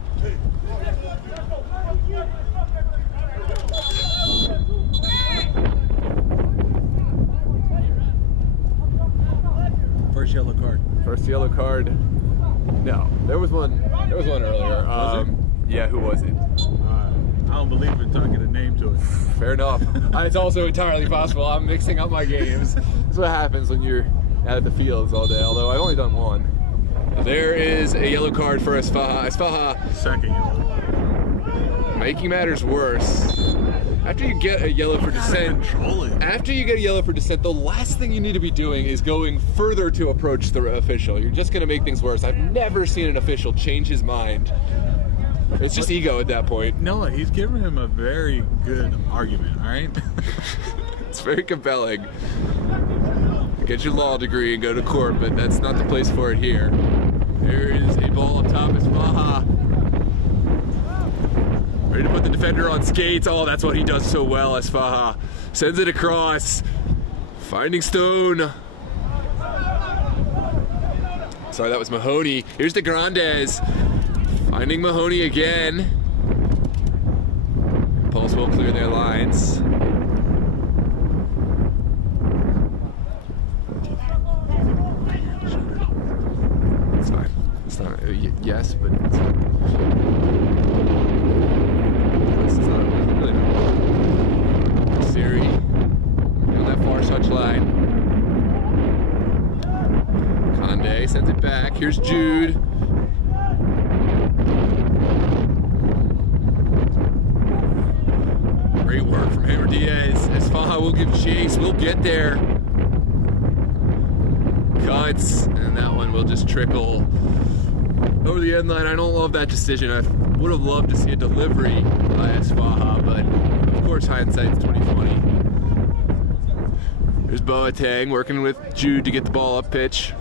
First yellow card. First yellow card. No, there was one. There was one earlier. Was it? Yeah, who was it? I don't believe it until I get a name to it. Fair enough. It's also entirely possible. I'm mixing up my games. That's what happens when you're out at the fields all day, although I've only done one. There is a yellow card for Asfaha. Asfaha. Second yellow. Making matters worse. After you get a yellow for dissent, the last thing you need to be doing is going further to approach the official. You're just going to make things worse. I've never seen an official change his mind. It's just ego at that point. No, he's giving him a very good argument, all right? It's very compelling. Get your law degree and go to court, but that's not the place for it here. There is a ball up top. Asfaha. Ready to put the defender on skates. Oh, that's what he does so well, Asfaha. Sends it across. Finding Stone. Sorry, that was Mahoney. Here's De Grandes. Finding Mahoney again. Pulse will clear their lines. It's fine. It's not, yes, but it's fine. This is not really not. Siri on that far touch line. Conde sends it back. Here's Jude. Great work from Hammer Diaz. Esfaja will give chase. We'll get there. Cuts, and that one will just trickle over the end line. I don't love that decision. I would have loved to see a delivery by Esfaja, but of course hindsight's 2020. There's Boateng working with Jude to get the ball up pitch.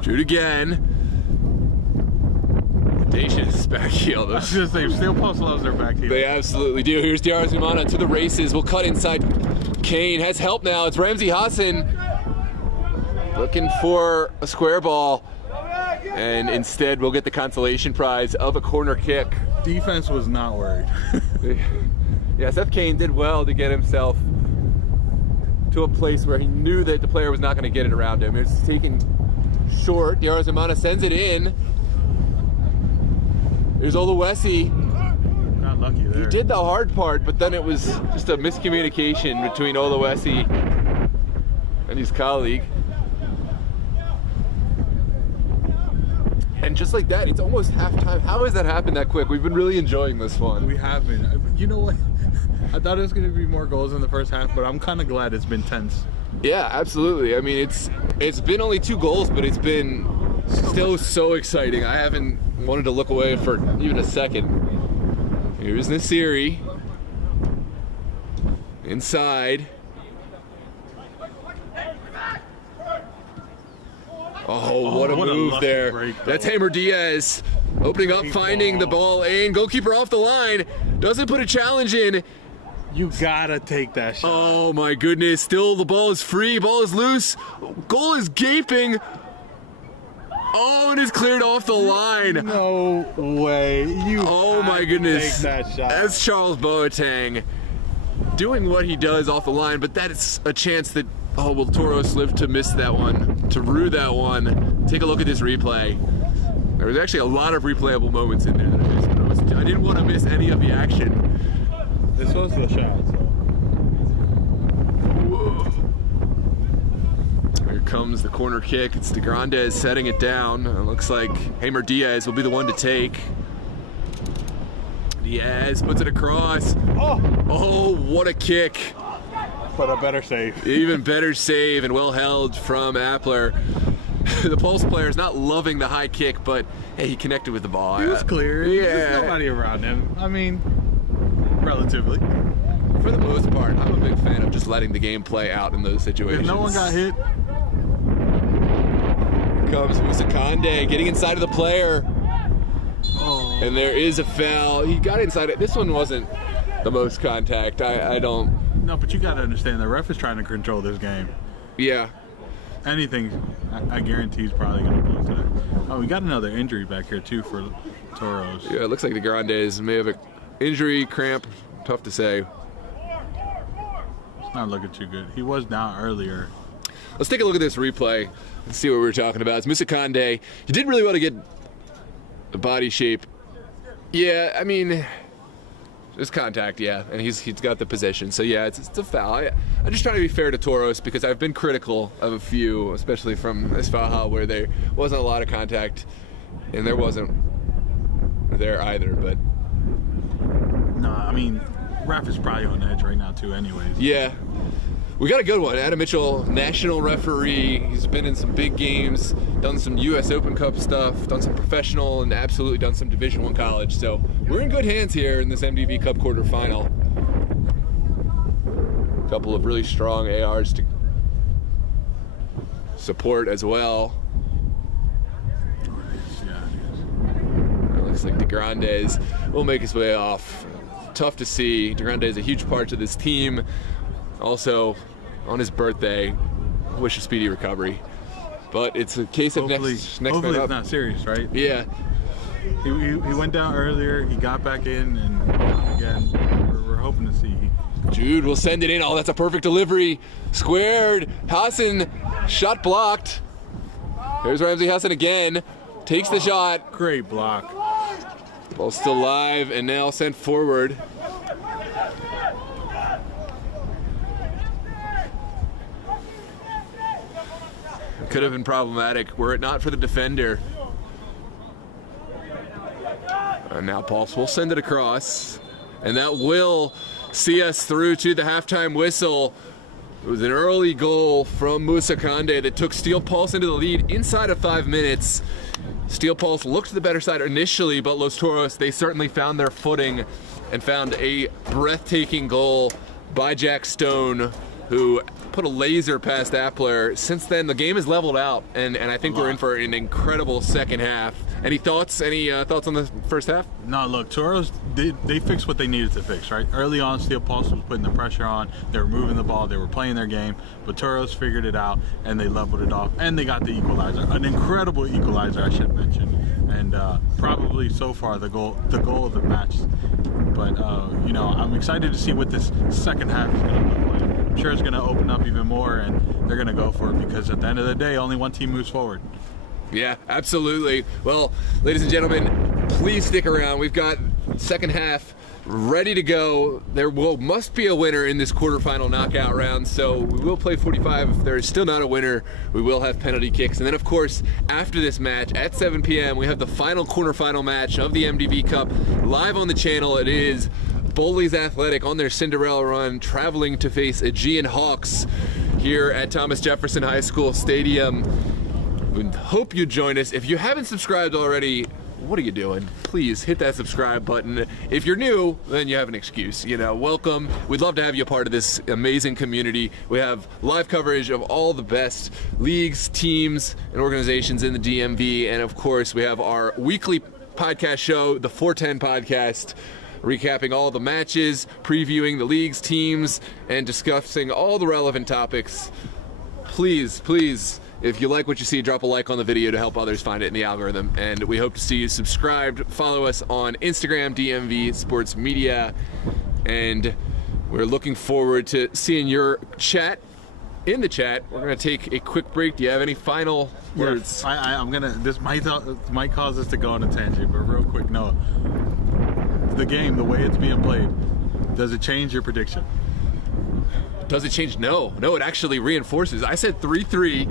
Jude again. Audacious back heel. I was gonna say, Steel Pulse loves their back heel. They absolutely do. Here's Diarzumana to the races. We'll cut inside. Kane has help now. It's Ramsey Hassan looking for a square ball. And instead, we'll get the consolation prize of a corner kick. Defense was not worried. Yeah, Seth Kane did well to get himself to a place where he knew that the player was not going to get it around him. It's taken short. Diarzumana sends it in. There's Oluwesi. Not lucky there. He did the hard part, but then it was just a miscommunication between Oluwesi and his colleague. And just like that, it's almost halftime. How has that happened that quick? We've been really enjoying this one. We have been. You know what? I thought it was going to be more goals in the first half, but I'm kind of glad it's been tense. Yeah, absolutely. I mean, it's been only 2 goals, but it's been still so exciting. I haven't wanted to look away for even a second. Here's Nasiri. Inside. Oh, what a move there. Break, that's Hammer Diaz opening up, finding the ball in. Goalkeeper off the line. Doesn't put a challenge in. You gotta take that shot. Oh my goodness. Still the ball is free. Ball is loose. Goal is gaping. Oh, and it's cleared off the line. No way. Oh my goodness. Take that shot. That's Charles Boateng doing what he does off the line, but that is a chance that, oh, will Toros live to miss that one, to rue that one? Take a look at this replay. There was actually a lot of replayable moments in there that I missed, but I didn't want to miss any of the action. This was the shot, so. Whoa. Here comes the corner kick. It's De Grandes setting it down. It looks like Hammer Diaz will be the one to take. Diaz puts it across. Oh, what a kick. But a better save. Even better save, and well held from Appler. The Pulse player is not loving the high kick, but hey, he connected with the ball. He was clear. Yeah. There's nobody around him. I mean, relatively. For the most part, I'm a big fan of just letting the game play out in those situations. If no one got hit. Here comes Musa Conde getting inside of the player. Oh. And there is a foul. He got inside it. This one wasn't the most contact. I don't. No, but you got to understand, the ref is trying to control this game. Yeah. Anything, I guarantee he's probably going to blow to that. Oh, we got another injury back here, too, for Toros. Yeah, it looks like the Grandes may have an injury, cramp. Tough to say. It's not looking too good. He was down earlier. Let's take a look at this replay and see what we were talking about. It's Musa Conde. He did really well to get the body shape. Yeah, I mean, there's contact, yeah, and he's got the position. So yeah, it's a foul. I'm just trying to be fair to Toros because I've been critical of a few, especially from Esfaja, where there wasn't a lot of contact, and there wasn't there either. But no, I mean, ref is probably on edge right now too, anyways. yeah. We got a good one. Adam Mitchell, national referee. He's been in some big games, done some U.S. Open Cup stuff, done some professional, and absolutely done some Division I college. So we're in good hands here in this MDV Cup quarterfinal. A couple of really strong ARs to support as well. Yeah, It looks like De Grandes will make his way off. tough to see. DeGrande is a huge part to this team. Also, on his birthday, wish a speedy recovery. But it's a case of hopefully next it's man up. not serious, right? Yeah. He went down earlier. He got back in, and again, we're hoping to see. Jude will send it in. Oh, that's a perfect delivery. Squared. Hassan, shot blocked. Here's Ramsey Hassan again. Takes the shot. Great block. Ball's still live and now sent forward. Could have been problematic were it not for the defender. And now Pulse will send it across. And that will see us through to the halftime whistle. It was an early goal from Musa Kande that took Steel Pulse into the lead inside of 5 minutes. Steel Pulse looked the better side initially, but Los Toros, they certainly found their footing and found a breathtaking goal by Jack Stone, who put a laser past Appler. Since then, the game has leveled out, and I think we're in for an incredible second half. Any thoughts? Any thoughts on the first half? No, look, Toros, they fixed what they needed to fix, right? Early on, Steel Pulse was putting the pressure on. They were moving the ball. They were playing their game. But Toros figured it out, and they leveled it off. And they got the equalizer. An incredible equalizer, I should mention. And probably so far the goal of the match. But, you know, I'm excited to see what this second half is going to look like. I'm sure it's going to open up even more, and they're going to go for it because at the end of the day, only one team moves forward. Yeah, absolutely. Well, ladies and gentlemen, please stick around. We've got second half ready to go. There must be a winner in this quarterfinal knockout round, so we will play 45. If there is still not a winner, we will have penalty kicks. And then, of course, after this match at 7 p.m., we have the final quarterfinal match of the MDV Cup live on the channel. It is Bowley's Athletic on their Cinderella run, traveling to face Aegean Hawks here at Thomas Jefferson High School Stadium. We hope you join us. If you haven't subscribed already, what are you doing? Please hit that subscribe button. If you're new, then you have an excuse. You know, welcome. We'd love to have you a part of this amazing community. We have live coverage of all the best leagues, teams, and organizations in the DMV. And of course, we have our weekly podcast show, the 410 Podcast, recapping all the matches, previewing the leagues, teams, and discussing all the relevant topics. Please, please, if you like what you see, drop a like on the video to help others find it in the algorithm. And we hope to see you subscribed. Follow us on Instagram, DMV Sports Media. And we're looking forward to seeing your chat. In the chat, we're going to take a quick break. Do you have any final words? Yes, I'm going to, this might cause us to go on a tangent, but real quick, Noah. The game, the way it's being played, does it change your prediction? Does it change? No, it actually reinforces. I said 3-3,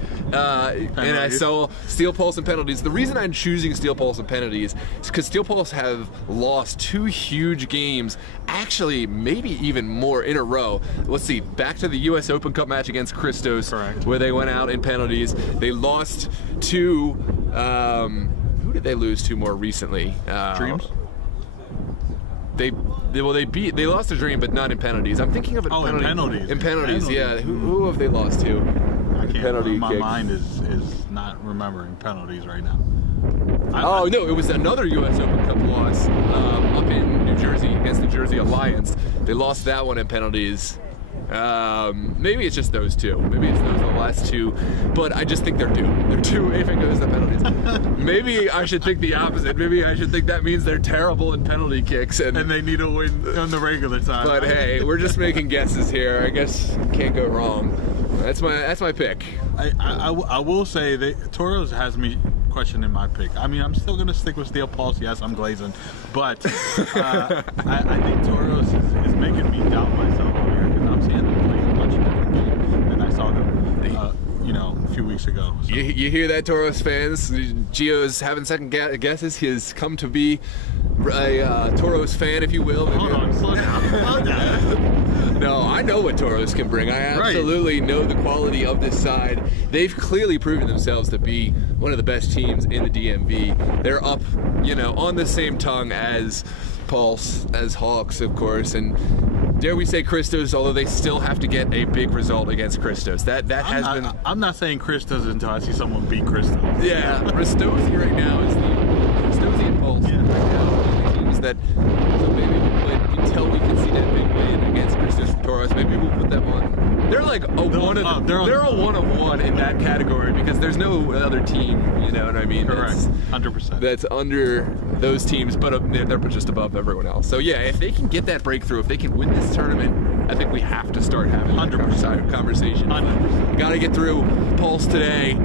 and I saw Steel Pulse and penalties. The reason I'm choosing Steel Pulse and penalties is because Steel Pulse have lost 2 huge games, actually maybe even more in a row. Let's see, back to the U.S. Open Cup match against Christos, correct, where they went out in penalties. They lost to, who did they lose to more recently? Dreams? They lost to Dream, but not in penalties. I'm thinking of it. In penalties. In penalties, yeah. Who have they lost to? I can't. Penalty my kicks. mind is not remembering penalties right now. No, it was another U.S. Open Cup loss up in New Jersey against the Jersey Alliance. They lost that one in penalties. Maybe it's just those two. Maybe it's those the last two. But I just think they're due. They're due if it goes to penalties. Maybe I should think the opposite. Maybe I should think that means they're terrible in penalty kicks and they need a win on the regular time. But hey, we're just making guesses here. I guess can't go wrong. That's my pick. I will say that Toros has me questioning my pick. I mean, I'm still going to stick with Steel Pulse. Yes, I'm glazing. But I think Toros is making me doubt myself over here because I'm seeing them play a much different game than I saw them, a few weeks ago. So. You hear that, Toros fans? Gio's having second guesses. He has come to be a Toros fan, if you will. Hold on, slow down. No, I know what Toros can bring. I absolutely know the quality of this side. They've clearly proven themselves to be one of the best teams in the DMV. They're up, on the same tongue as Pulse, as Hawks, of course, and dare we say Christos, although they still have to get a big result against Christos. I'm not saying Christos until I see someone beat Christos. Yeah, Christosi right now is the Christosi and Pulse. Yeah. Right now, the teams teams that, so maybe we played until we conceded a big win against Christos from Toros. Maybe we'll put them on. They're like they're a one of one in that category because there's no other team. You know what I mean? Correct. 100%. That's under those teams, but they're just above everyone else. So yeah, if they can get that breakthrough, if they can win this tournament, I think we have to start having 100% conversation. 100%. Got to get through Pulse today.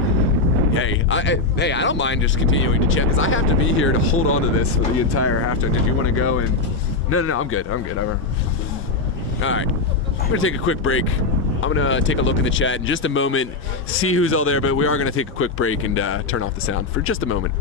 Hey, I don't mind just continuing to check because I have to be here to hold on to this for the entire halftime. Did you want to go and? No, I'm good. All right, I'm gonna take a quick break. I'm gonna take a look in the chat in just a moment, see who's all there, but we are gonna take a quick break and turn off the sound for just a moment.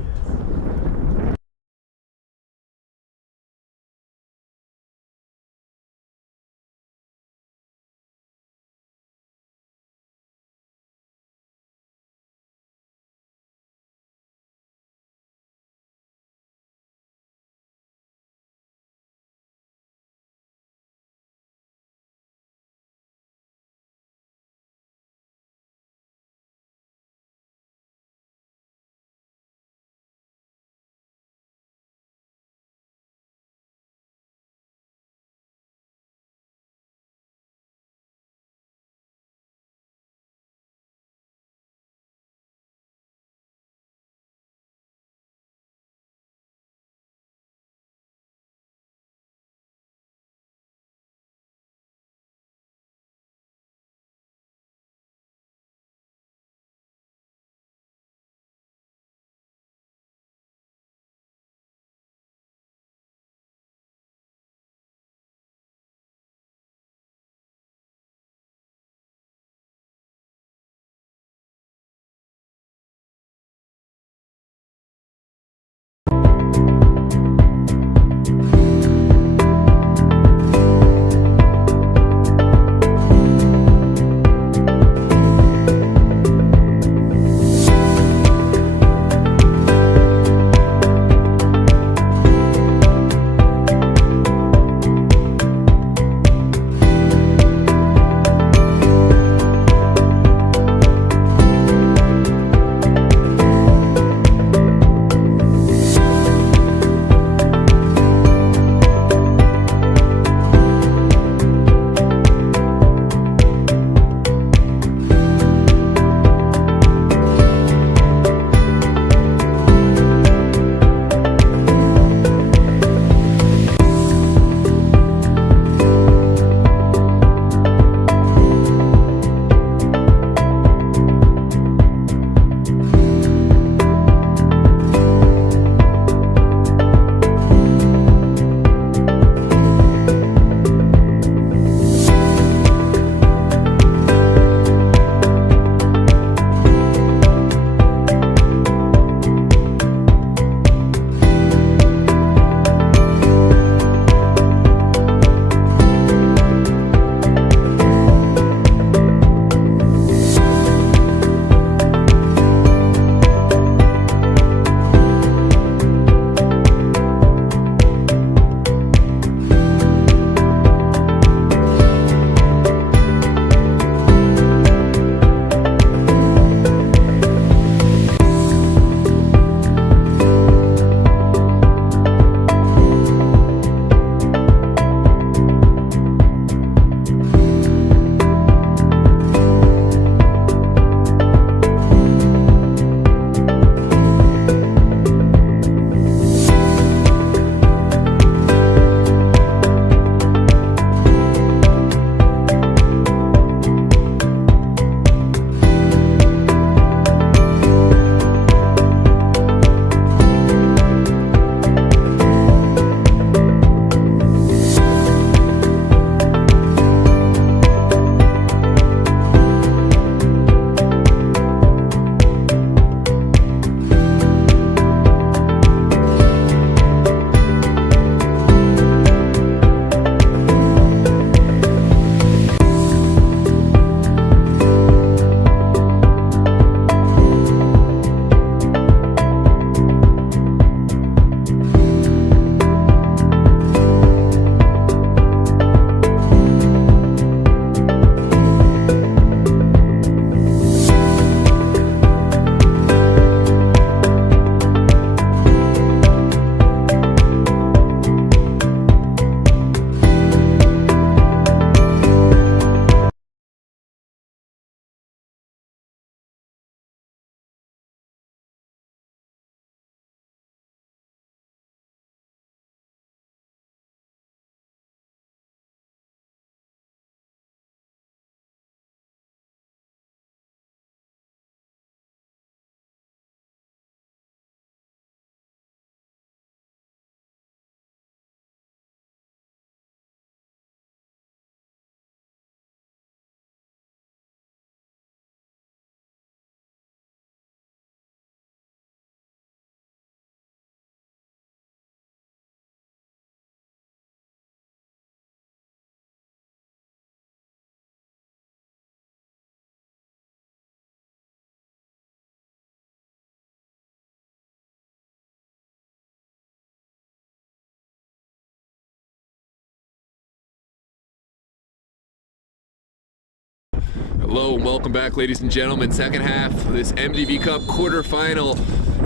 Hello and welcome back, ladies and gentlemen. Second half of this MDV Cup quarterfinal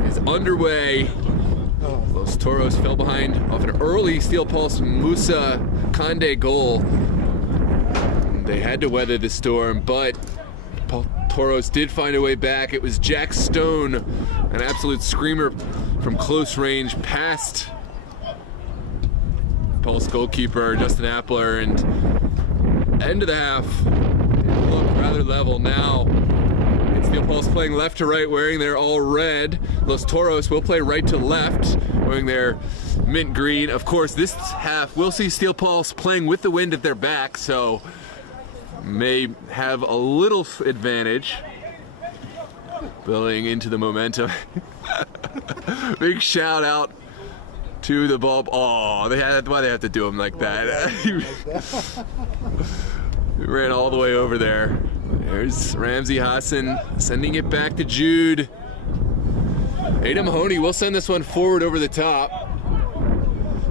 is underway. Los Toros fell behind off an early Steel Pulse Musa Kande goal. They had to weather the storm, but Toros did find a way back. It was Jack Stone, an absolute screamer from close range, past Pulse goalkeeper Justin Appler, and end of the half, it looked rather level. Now it's Steel Pulse playing left to right, wearing their all red. Los Toros will play right to left, wearing their mint green. Of course, this half we'll see Steel Pulse playing with the wind at their back, so may have a little advantage building into the momentum. Big shout out to the bulb. Oh, why they have to do him like that? He ran all the way over there. There's Ramsey Hassan sending it back to Jude. Ada Mahoney will send this one forward over the top.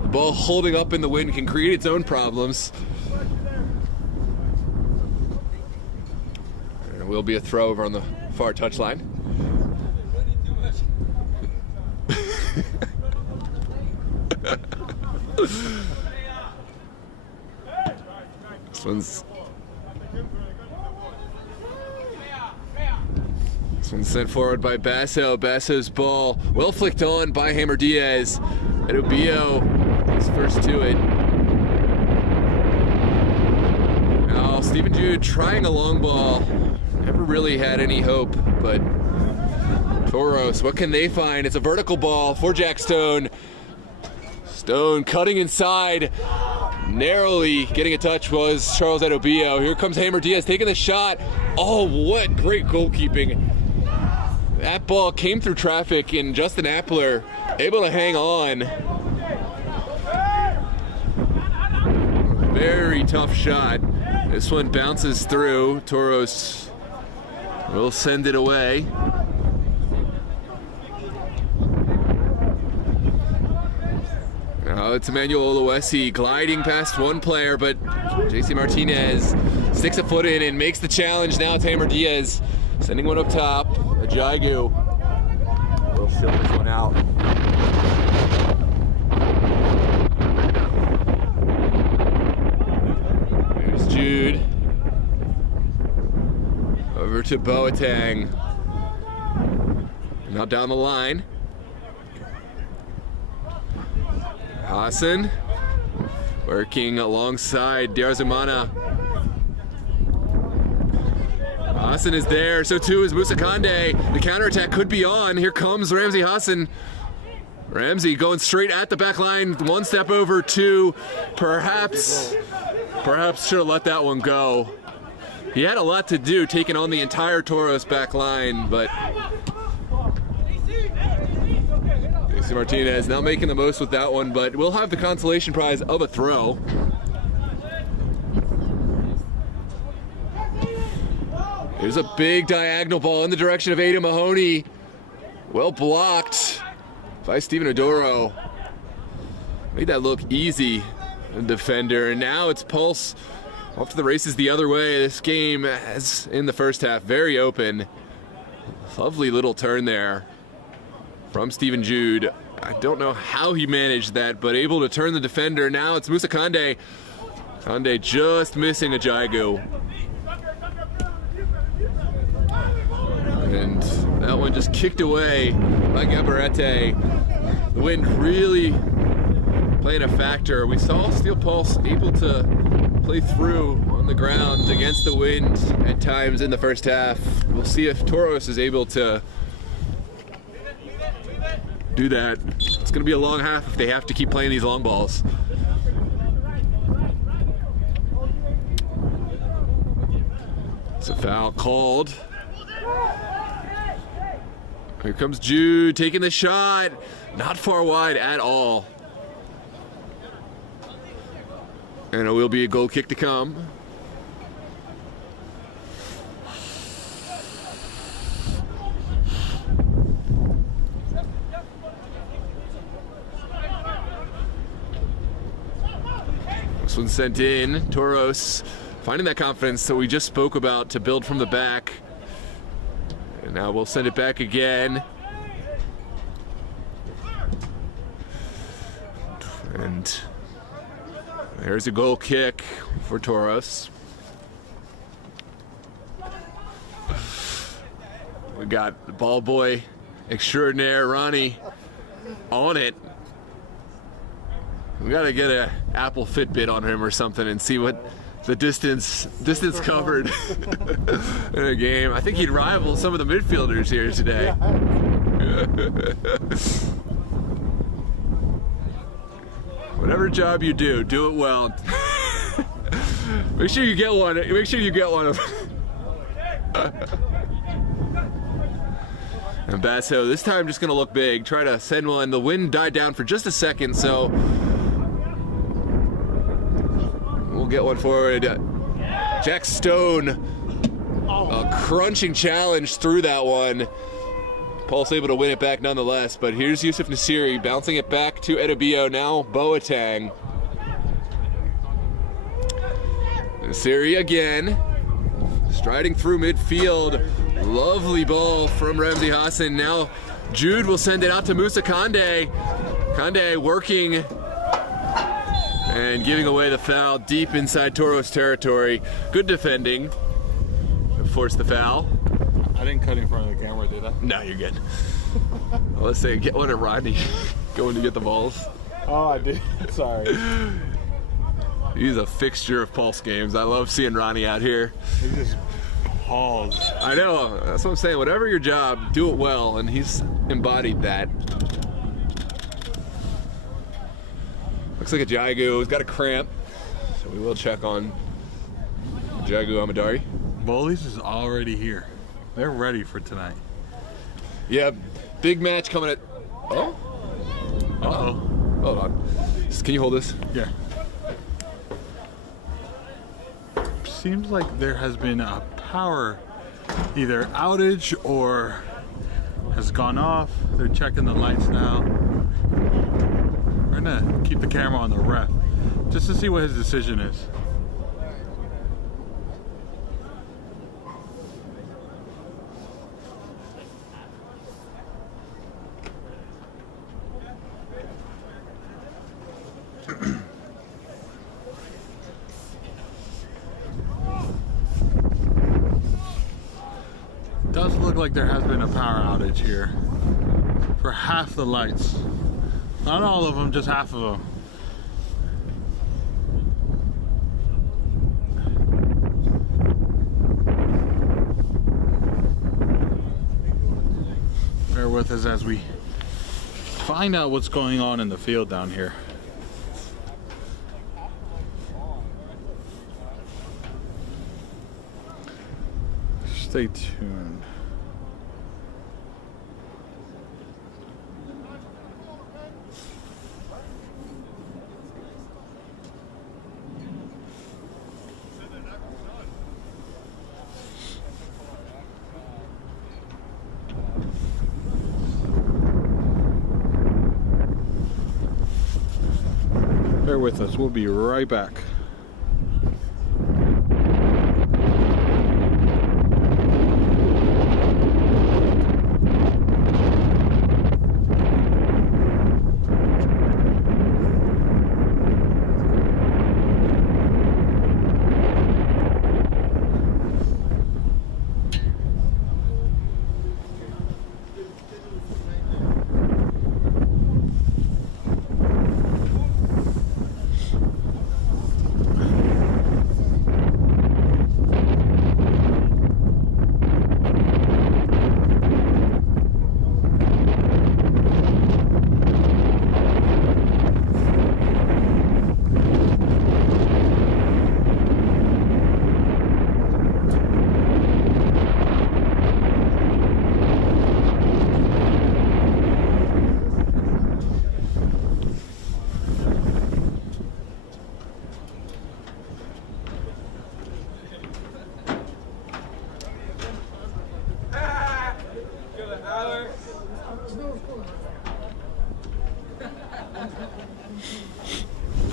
The ball holding up in the wind can create its own problems. There will be a throw over on the far touchline. This one's sent forward by Basso. Basso's ball well flicked on by Hammer Diaz. Adobio is first to it. Now Stephen Jude trying a long ball. Never really had any hope, but Toros, what can they find? It's a vertical ball for Jack Stone. Stone cutting inside. Narrowly getting a touch was Charles Adobio. Here comes Hammer Diaz taking the shot. Oh, what great goalkeeping. That ball came through traffic and Justin Appler able to hang on. Very tough shot. This one bounces through. Toros will send it away. Now it's Emmanuel Oluwesi gliding past one player, but JC Martinez sticks a foot in and makes the challenge. Now it's Hammer Diaz sending one up top. Ajagu will seal this one out. There's Jude. Over to Boateng. Now down the line. Hassan working alongside Diarzumana. Hassan is there, so too is Musa Kande. The counterattack could be on. Here comes Ramsey Hassan. Ramsey going straight at the back line, one step over, two. Perhaps should have let that one go. He had a lot to do, taking on the entire Toros back line, but JC Martinez now making the most with that one, but we'll have the consolation prize of a throw. Here's a big diagonal ball in the direction of Ada Mahoney. Well blocked by Steven Odoro. Made that look easy, the defender, and now it's Pulse off to the races the other way. This game, as in the first half, very open. Lovely little turn there from Stephen Jude. I don't know how he managed that, but able to turn the defender. Now it's Musa Kande. Kande just missing a Ajagu. And that one just kicked away by Gabarete. The wind really playing a factor. We saw Steel Pulse able to play through on the ground against the wind at times in the first half. We'll see if Toros is able to do that. It's going to be a long half if they have to keep playing these long balls. It's a foul called. Here comes Jude taking the shot. Not far wide at all. And it will be a goal kick to come. This one's sent in. Toros finding that confidence that we just spoke about to build from the back. And now we'll send it back again. And there's a goal kick for Toros. We got the ball boy extraordinaire, Ronnie, on it. We gotta get a Apple Fitbit on him or something and see what the distance covered in a game. I think he'd rival some of the midfielders here today. Whatever job you do it well. Make sure you get one. Make sure you get one of them. And Basso this time just gonna look big, try to send one. The wind died down for just a second, so we'll get one forward. Jack Stone, a crunching challenge through that one. Paul's able to win it back nonetheless, but here's Yusuf Nasiri bouncing it back to Edobio, now Boateng. Nasiri again, striding through midfield. Lovely ball from Ramzi Hassan. Now Jude will send it out to Musa Kande. Kande working and giving away the foul deep inside Toros territory. Good defending. Force the foul. I didn't cut in front of the camera, did I? No, you're good. Well, let's say get one at Rodney going to get the balls. Oh, I did. Sorry. He's a fixture of Pulse games. I love seeing Ronnie out here. He just hauls. I know. That's what I'm saying. Whatever your job, do it well, and he's embodied that. Looks like a Jagu. He's got a cramp, so we will check on Jagu Amadari. Bullies is already here. They're ready for tonight. Yeah, big match coming at. Oh. Uh-oh. Hold on. Can you hold this? Yeah. Seems like there has been a power either outage or has gone off. They're checking the lights now. We're gonna keep the camera on the ref just to see what his decision is. Does look like there has been a power outage here for half the lights. Not all of them, just half of them. Bear with us as we find out what's going on in the field down here. Stay tuned. Bear with us, we'll be right back.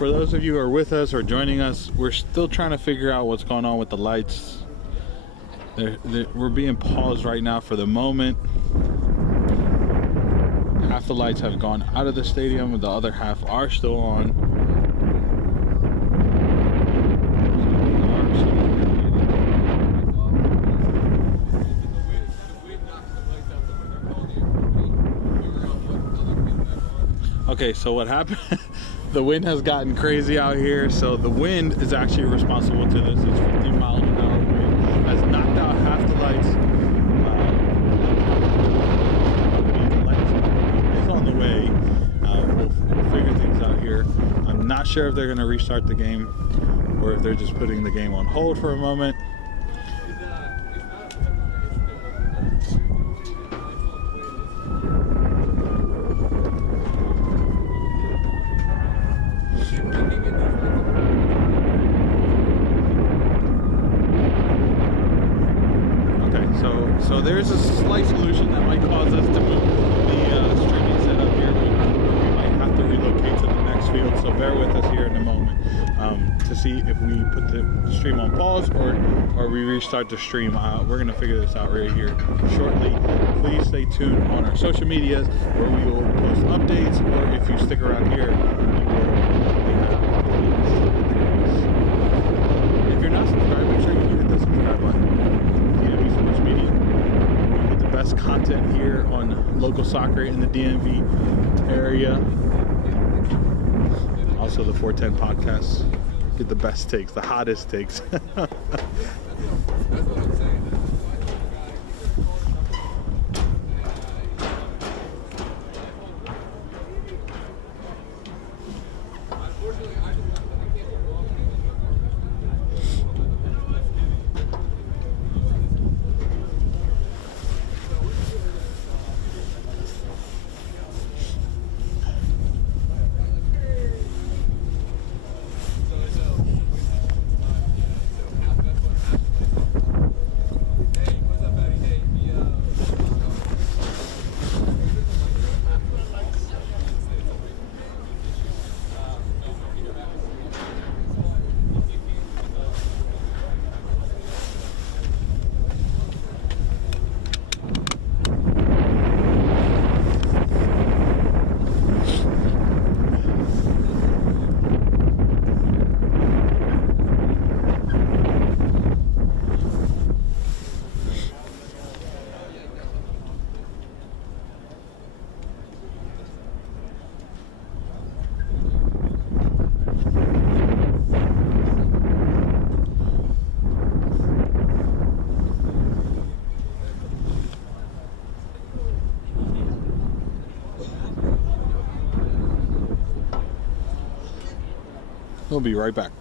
for those of you who are with us or joining us, we're still trying to figure out what's going on with the lights. We're being paused right now for the moment. Half the lights have gone out of the stadium, the other half are still on. Okay, so what happened? The wind has gotten crazy out here, so the wind is actually responsible to this. It's 50 miles an hour wind. Has knocked out half the lights. The lights is on the way. We'll figure things out here. I'm not sure if they're going to restart the game or if they're just putting the game on hold for a moment. So there's a slight solution that might cause us to move the streaming setup here. We might have to relocate to the next field, so bear with us here in a moment to see if we put the stream on pause or we restart the stream. We're going to figure this out right here shortly. Please stay tuned on our social medias where we will post updates, or if you stick around here, if you're not subscribed, make sure you hit the subscribe button. Best content here on local soccer in the DMV area. Also the 410 podcast. Get the best takes, the hottest takes. We'll be right back.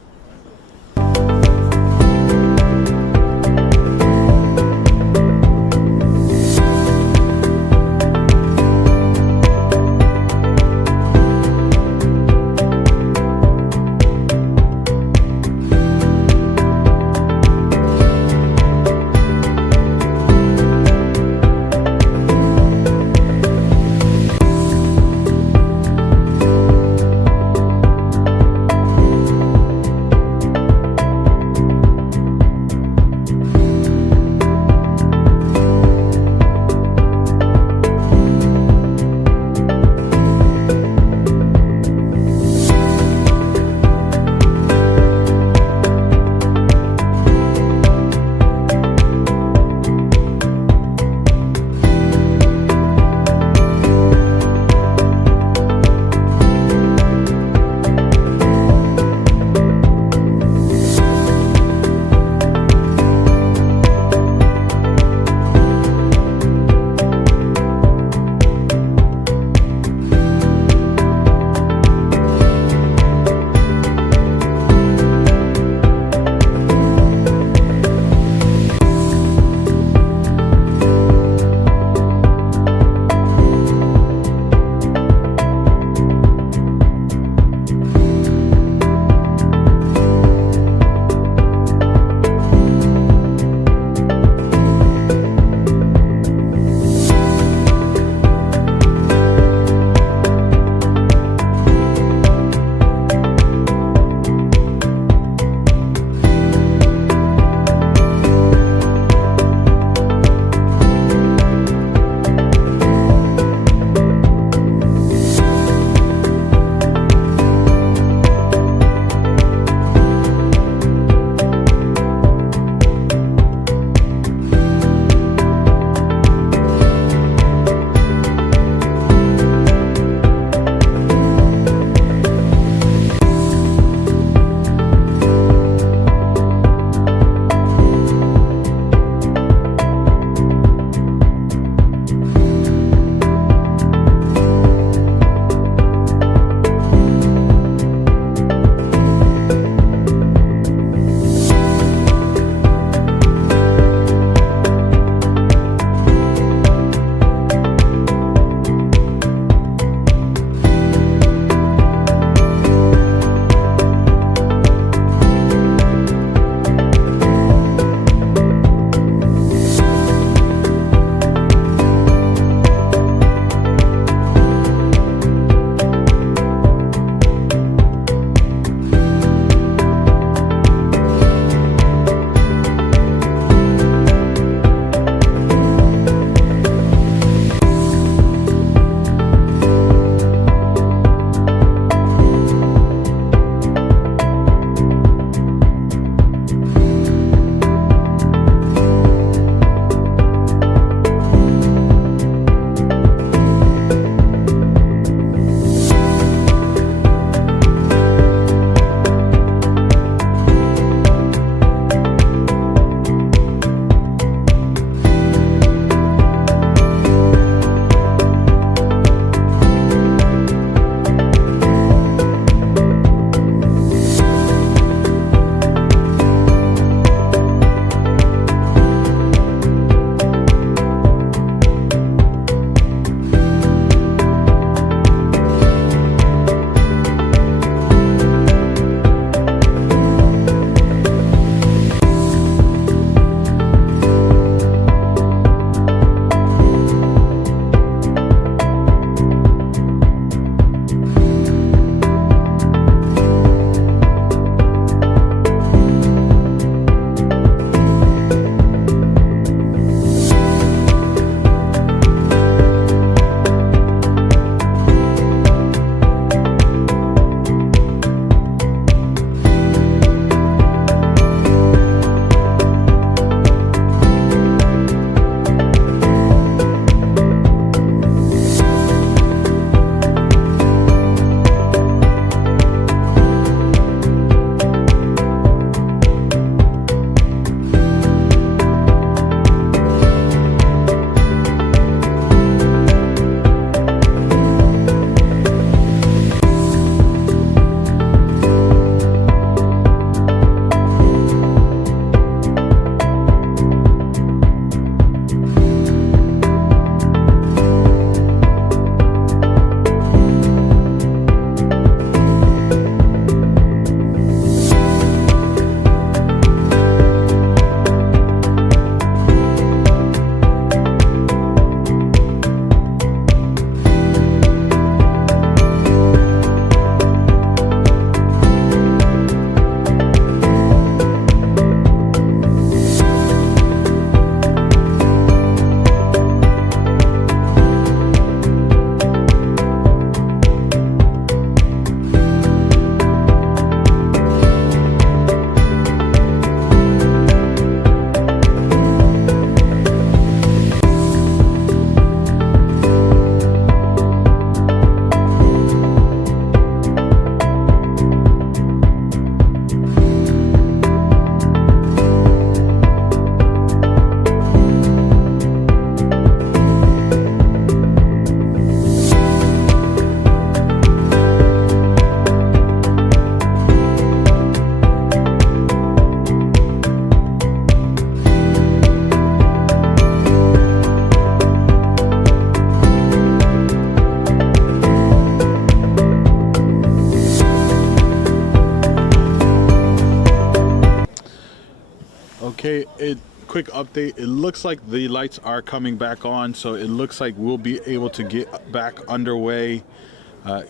Hey, quick update. It looks like the lights are coming back on, so it looks like we'll be able to get back underway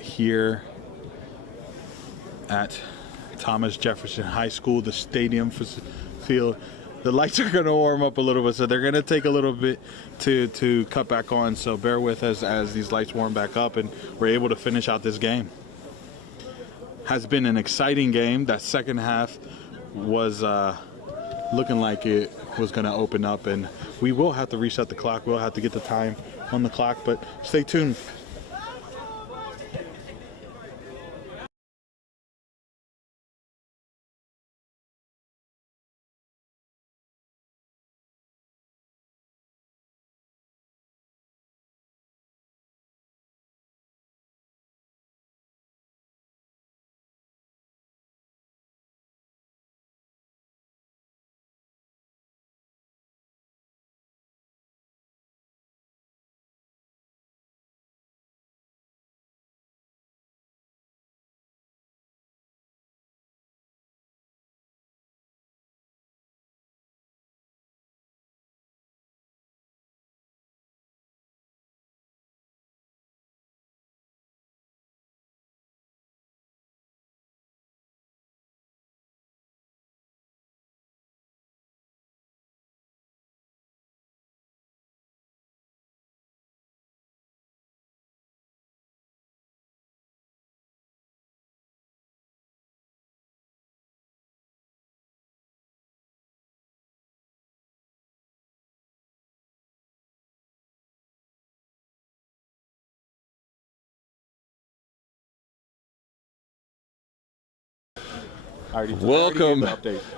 here at Thomas Jefferson High School, the stadium field. The lights are going to warm up a little bit, so they're going to take a little bit to cut back on. So bear with us as these lights warm back up and we're able to finish out this game. Has been an exciting game. That second half was looking like it was going to open up, and we will have to reset the clock. We'll have to get the time on the clock, but stay tuned.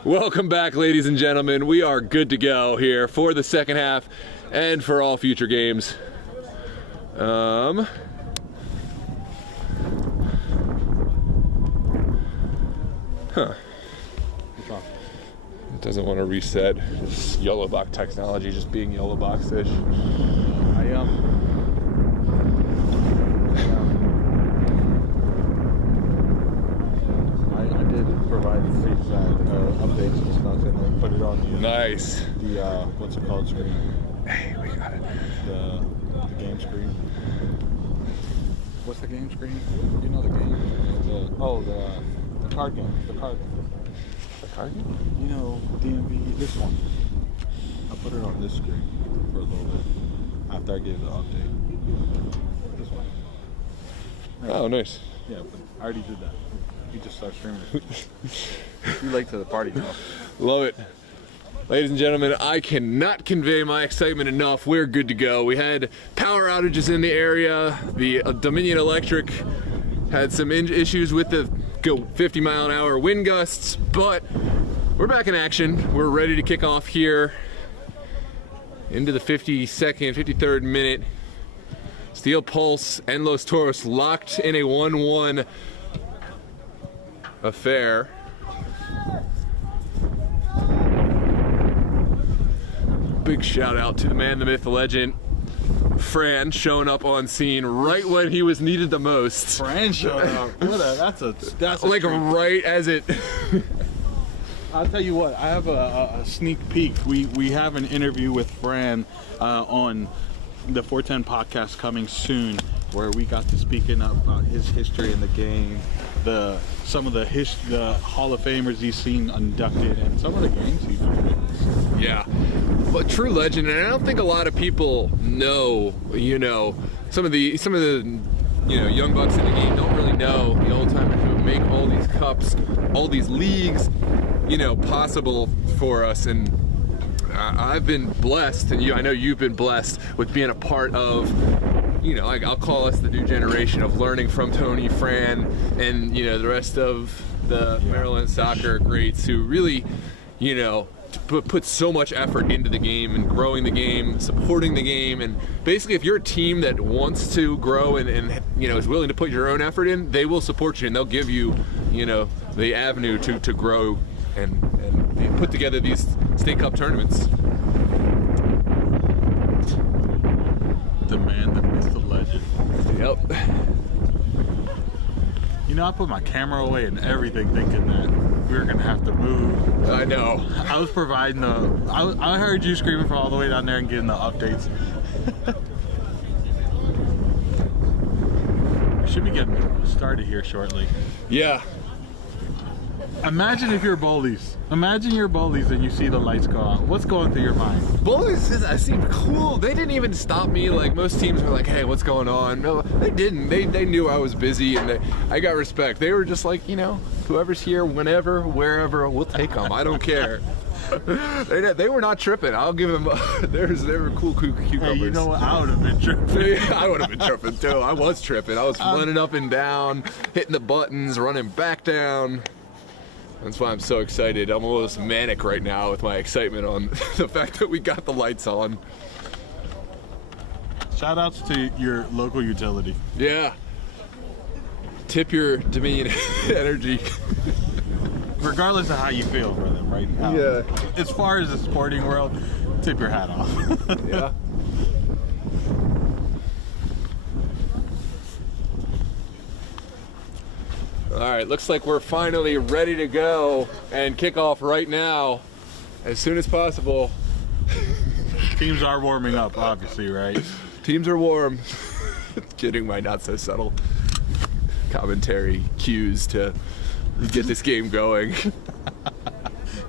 Welcome back, ladies and gentlemen. We are good to go here for the second half and for all future games. Huh. It doesn't want to reset. Just yellow box technology, just being yellow box-ish. I did provide the updates and stuff, and then put it on the nice. The what's it called screen? Hey, we got it. The game screen. What's the game screen? You know the game? The card game. The card game? You know, DMV. This one. I put it on this screen for a little bit after I gave the update. This one. Oh, nice. Yeah, but I already did that. You just start streaming. Too late to the party now. Love it. Ladies and gentlemen, I cannot convey my excitement enough. We're good to go. We had power outages in the area. The Dominion Electric had some issues with the 50-mile-an-hour wind gusts, but we're back in action. We're ready to kick off here into the 53rd minute. Steel Pulse and Los Toros locked in a 1-1 affair. Big shout out to the man, the myth, the legend, Fran, showing up on scene right when he was needed the most. Fran showed up. That's a like treat. Right as it. I'll tell you what. I have a sneak peek. We have an interview with Fran on the 410 podcast coming soon, where we got to speaking about his history in the game, some of the Hall of Famers he's seen inducted, and some of the games he's played. Yeah, but true legend, and I don't think a lot of people know. Some of the young bucks in the game don't really know the old timers who make all these cups, all these leagues, possible for us. And I've been blessed, and I know you've been blessed with being a part of, I'll call us the new generation of learning from Tony, Fran, and the rest of the Maryland soccer greats who really, put so much effort into the game and growing the game, supporting the game. And basically, if you're a team that wants to grow and is willing to put your own effort in, they will support you and they'll give you, the avenue to grow and put together these state cup tournaments. The man, the myth, the legend. Yep. You know, I put my camera away and everything thinking that we were gonna have to move. I know. I was providing I heard you screaming from all the way down there and getting the updates. We should be getting started here shortly. Yeah. Imagine if you're bullies. Imagine you're bullies and you see the lights go out. What's going through your mind? Bullies seemed cool. They didn't even stop me. Like most teams were like, "Hey, what's going on?" No, they didn't. They knew I was busy, and I got respect. They were just like, you know, whoever's here, whenever, wherever, we'll take them. I don't care. They were not tripping. I'll give them. They were cool cucumbers. Hey, you know what? I would have been tripping. I would have been tripping too. I was tripping. I was running up and down, hitting the buttons, running back down. That's why I'm so excited. I'm almost manic right now with my excitement on the fact that we got the lights on. Shout outs to your local utility. Yeah. Tip your Dominion energy. Regardless of how you feel for them right now. Yeah. As far as the sporting world, tip your hat off. Yeah. All right, looks like we're finally ready to go and kick off right now, as soon as possible. Teams are warming up, obviously, right? Teams are warm. Getting my not so subtle commentary cues to get this game going.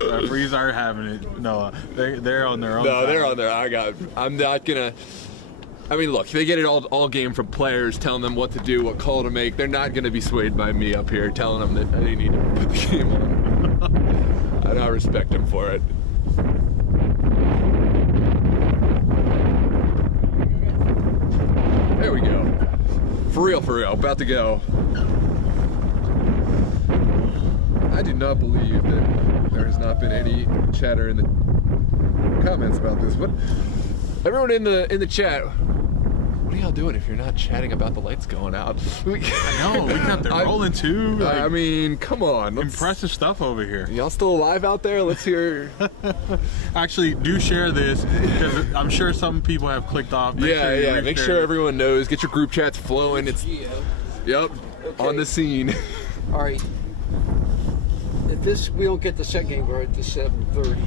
Referees are having it. No, they're on their own. No, they're on their. I'm not gonna. I mean, look, they get it all game from players telling them what to do, what call to make. They're not going to be swayed by me up here telling them that they need to put the game on. And I respect them for it. There we go. For real, about to go. I do not believe that there has not been any chatter in the comments about this. What? Everyone in the chat, what are y'all doing if you're not chatting about the lights going out? I know, we got them rolling too. Like, I mean, come on. Impressive stuff over here. Y'all still alive out there? Let's hear. Actually, do share this because I'm sure some people have clicked off. Make sure everyone knows. Get your group chats flowing. It's Okay. On the scene. All right. If we don't get the second game right to 7:30,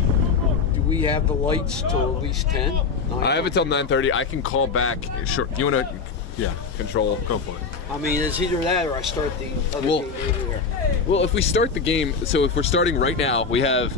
do we have the lights till at least 10? I have it till 9:30. I can call back. Sure. You want to? Yeah. Control. Go for it. I mean, it's either that or I start the other game later. Well, if we start the game, so if we're starting right now, we have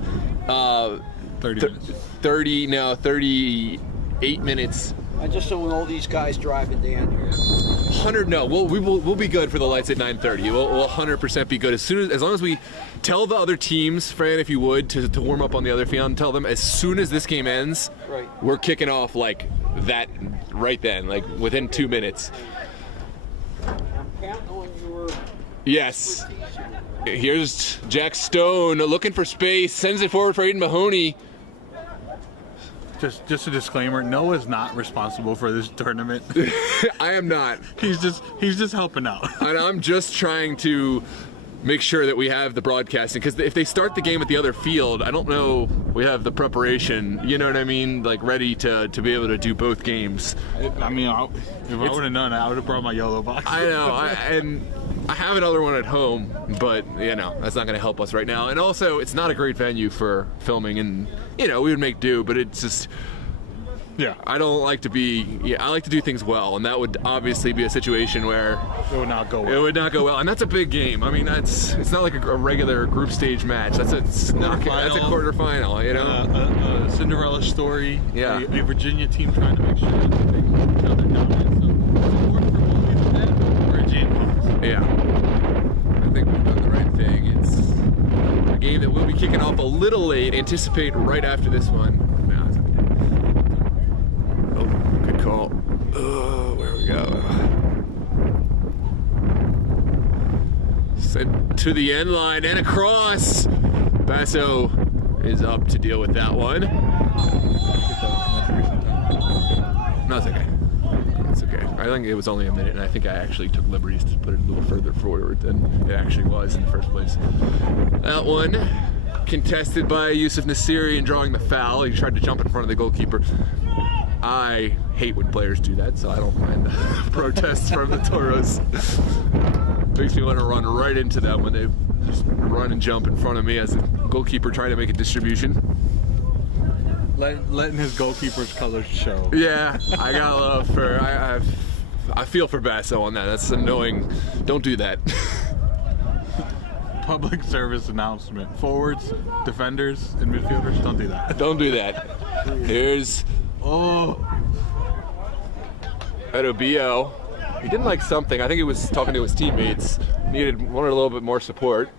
30 minutes. 38 minutes. I just don't want all these guys driving down here. 100. No, we'll be good for the lights at 9:30. We'll 100% be good as long as we tell the other teams, Fran, if you would, to warm up on the other field. Tell them as soon as this game ends, right, we're kicking off like that right then, like within 2 minutes. I'm counting on your. Yes. Here's Jack Stone looking for space, sends it forward for Aiden Mahoney. Just a disclaimer, Noah's not responsible for this tournament. I am not. He's just helping out. And I'm just trying to make sure that we have the broadcasting, because if they start the game at the other field, I don't know we have the preparation, you know what I mean, like ready to be able to do both games. I mean, if I would have known, I would have brought my yellow box. I know, and I have another one at home, but you know that's not going to help us right now. And also, it's not a great venue for filming, and you know we would make do, but it's just. Yeah. I don't like to be. Yeah, I like to do things well, and that would obviously be a situation where it would not go well. It would not go well, and that's a big game. I mean, it's not like a regular group stage match. That's a quarterfinal. You know, a Cinderella story. Yeah. A Virginia team trying to make sure that they can each other down. So it's important for bullies and Virginia. Yeah. I think we've done the right thing. It's a game that we'll be kicking off a little late. Anticipate right after this one. Call. Where we go? Sent to the end line and across. Basso is up to deal with that one. No, it's okay. It's okay. I think it was only a minute, and I think I actually took liberties to put it a little further forward than it actually was in the first place. That one contested by Yusuf Nasiri and drawing the foul. He tried to jump in front of the goalkeeper. I hate when players do that, so I don't mind the protests from the Toros. Makes me want to run right into them when they just run and jump in front of me as a goalkeeper trying to make a distribution. Letting his goalkeeper's colors show. Yeah, I got love for. I feel for Basso on that. That's annoying. Don't do that. Public service announcement. Forwards, defenders, and midfielders, don't do that. Don't do that. Here's Edobio. He didn't like something. I think he was talking to his teammates. Wanted a little bit more support.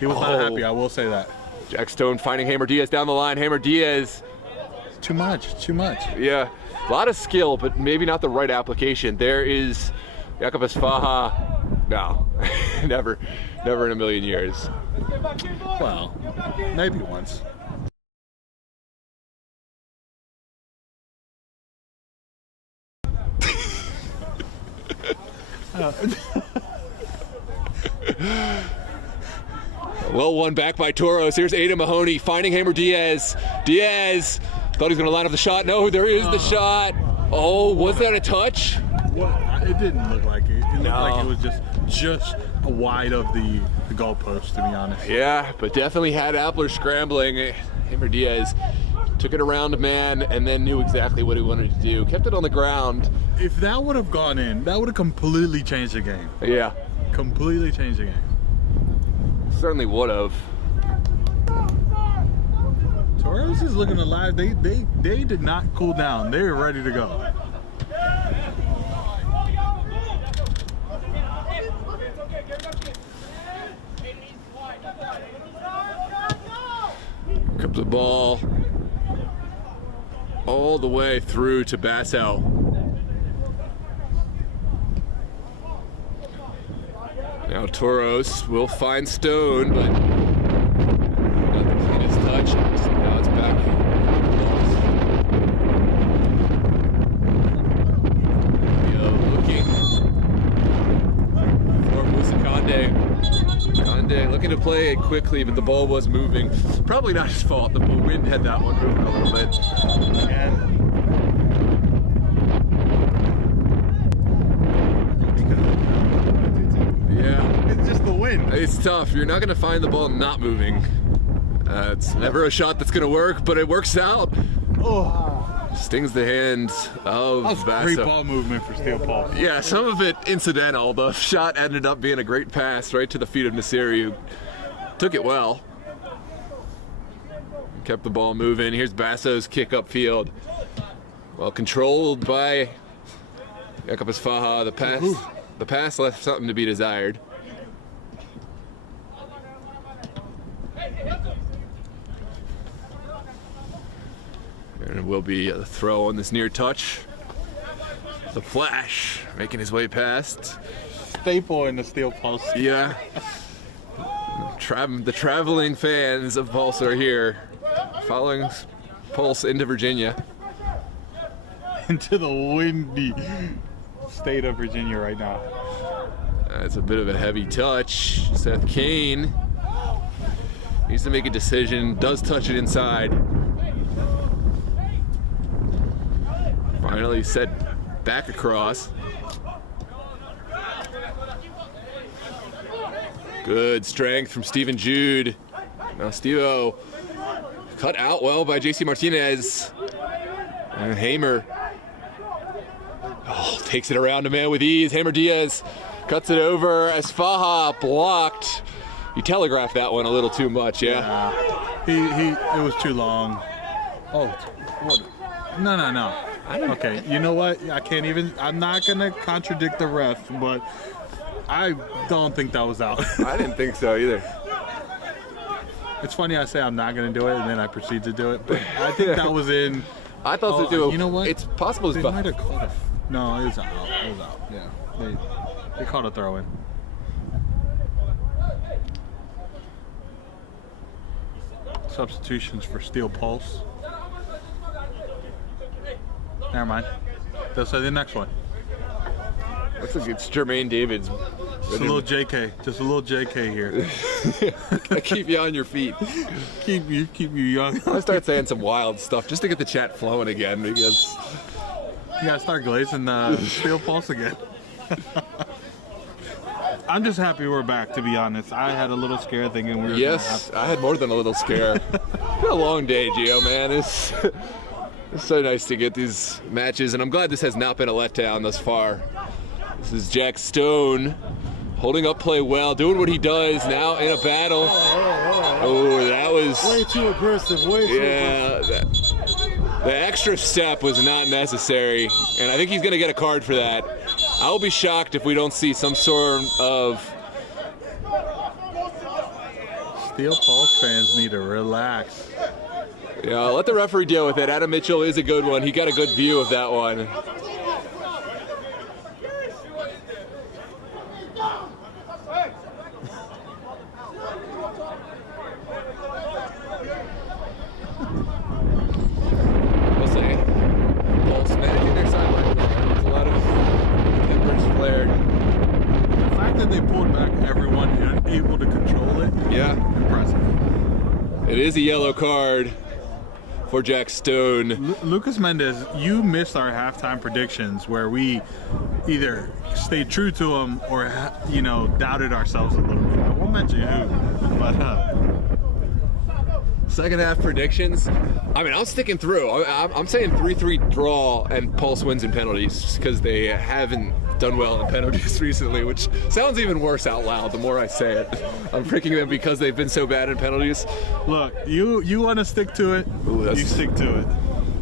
He was not happy, I will say that. Jack Stone finding Hamer Diaz down the line. Hamer Diaz. Too much. Yeah, a lot of skill, but maybe not the right application. There is Jakub Faha. No, never in a million years. Well, maybe once. Well won back by Toros. Here's Ada Mahoney finding Hamer Diaz. Diaz thought he was going to line up the shot. No, there is the shot. Oh, was that a touch? Well, it didn't look like it. It looked like it was just wide of the goalpost, to be honest. Yeah, but definitely had Appler scrambling. Hamer Diaz took it around man and then knew exactly what he wanted to do. Kept it on the ground. If that would have gone in, that would have completely changed the game. Yeah. Completely changed the game. Certainly would have. Toros is looking alive. They did not cool down. They were ready to go. Comes the ball all the way through to Basso. Now Toros will find Stone, but not the cleanest touch. Now it's back. Looking for Musa Conde looking to play it quickly, but the ball was moving. Probably not his fault. The wind had that one moving a little bit. Yeah, it's just the wind. It's tough. You're not going to find the ball not moving. It's never a shot that's going to work, but it works out. Stings the hand of Basso. That was great ball movement for Steel Pulse. Yeah, some of it incidental. The shot ended up being a great pass right to the feet of Nassiri, who took it well. Kept the ball moving. Here's Basso's kick upfield. Well controlled by Jakub Faha. The pass left something to be desired. And it will be a throw on this near touch. The Flash making his way past. Staple in the Steel Pulse. Yeah. The traveling fans of Pulse are here, following Pulse into Virginia. Into the windy state of Virginia right now. That's a bit of a heavy touch. Seth Kane needs to make a decision. Does touch it inside. Finally set back across. Good strength from Steven Jude. Now Stevo cut out well by JC Martinez. And Hamer takes it around a man with ease. Hamer Diaz cuts it over as Faha blocked. He telegraphed that one a little too much, yeah? It was too long. Oh, what? No. Okay, you know what? I'm not gonna contradict the ref, but I don't think that was out. I didn't think so either. It's funny I say I'm not gonna do it and then I proceed to do it, but I think that was in. I thought so too. You know what? It's possible they might have caught a. No, it was out. It was out. Yeah, they caught a throw in. Substitutions for Steel Pulse. Never mind. They'll say the next one. Looks like it's Jermaine Davids. Just a little JK. Just a little JK here. Keep you on your feet. Keep you young. I start saying some wild stuff just to get the chat flowing again, because you gotta start glazing the Steel Pulse again. I'm just happy we're back, to be honest. I had a little scare thinking we were Yes, I had more than a little scare. It's been a long day, Gio, man. It's so nice to get these matches, and I'm glad this has not been a letdown thus far. This is Jack Stone holding up play well, doing what he does now in a battle. Oh, that was way too aggressive. The extra step was not necessary, and I think he's going to get a card for that. I'll be shocked if we don't see some sort of... Steel Pulse fans need to relax. Yeah, let the referee deal with it. Adam Mitchell is a good one. He got a good view of that one. We'll say, Pulse managing their sideline. There's a lot of tempers flared. The fact that they pulled back everyone and able to control it, Yeah. impressive. It is a yellow card for Jack Stone. Lucas Mendez, you missed our halftime predictions where we either stayed true to them or, doubted ourselves a little bit. I won't mention who, but Second half predictions. I mean, I'm sticking through. I'm saying 3-3 draw and Pulse wins in penalties just because they haven't done well in penalties recently, which sounds even worse out loud the more I say it. I'm freaking them because they've been so bad in penalties. look, you want to stick to it, Ooh, you stick to it.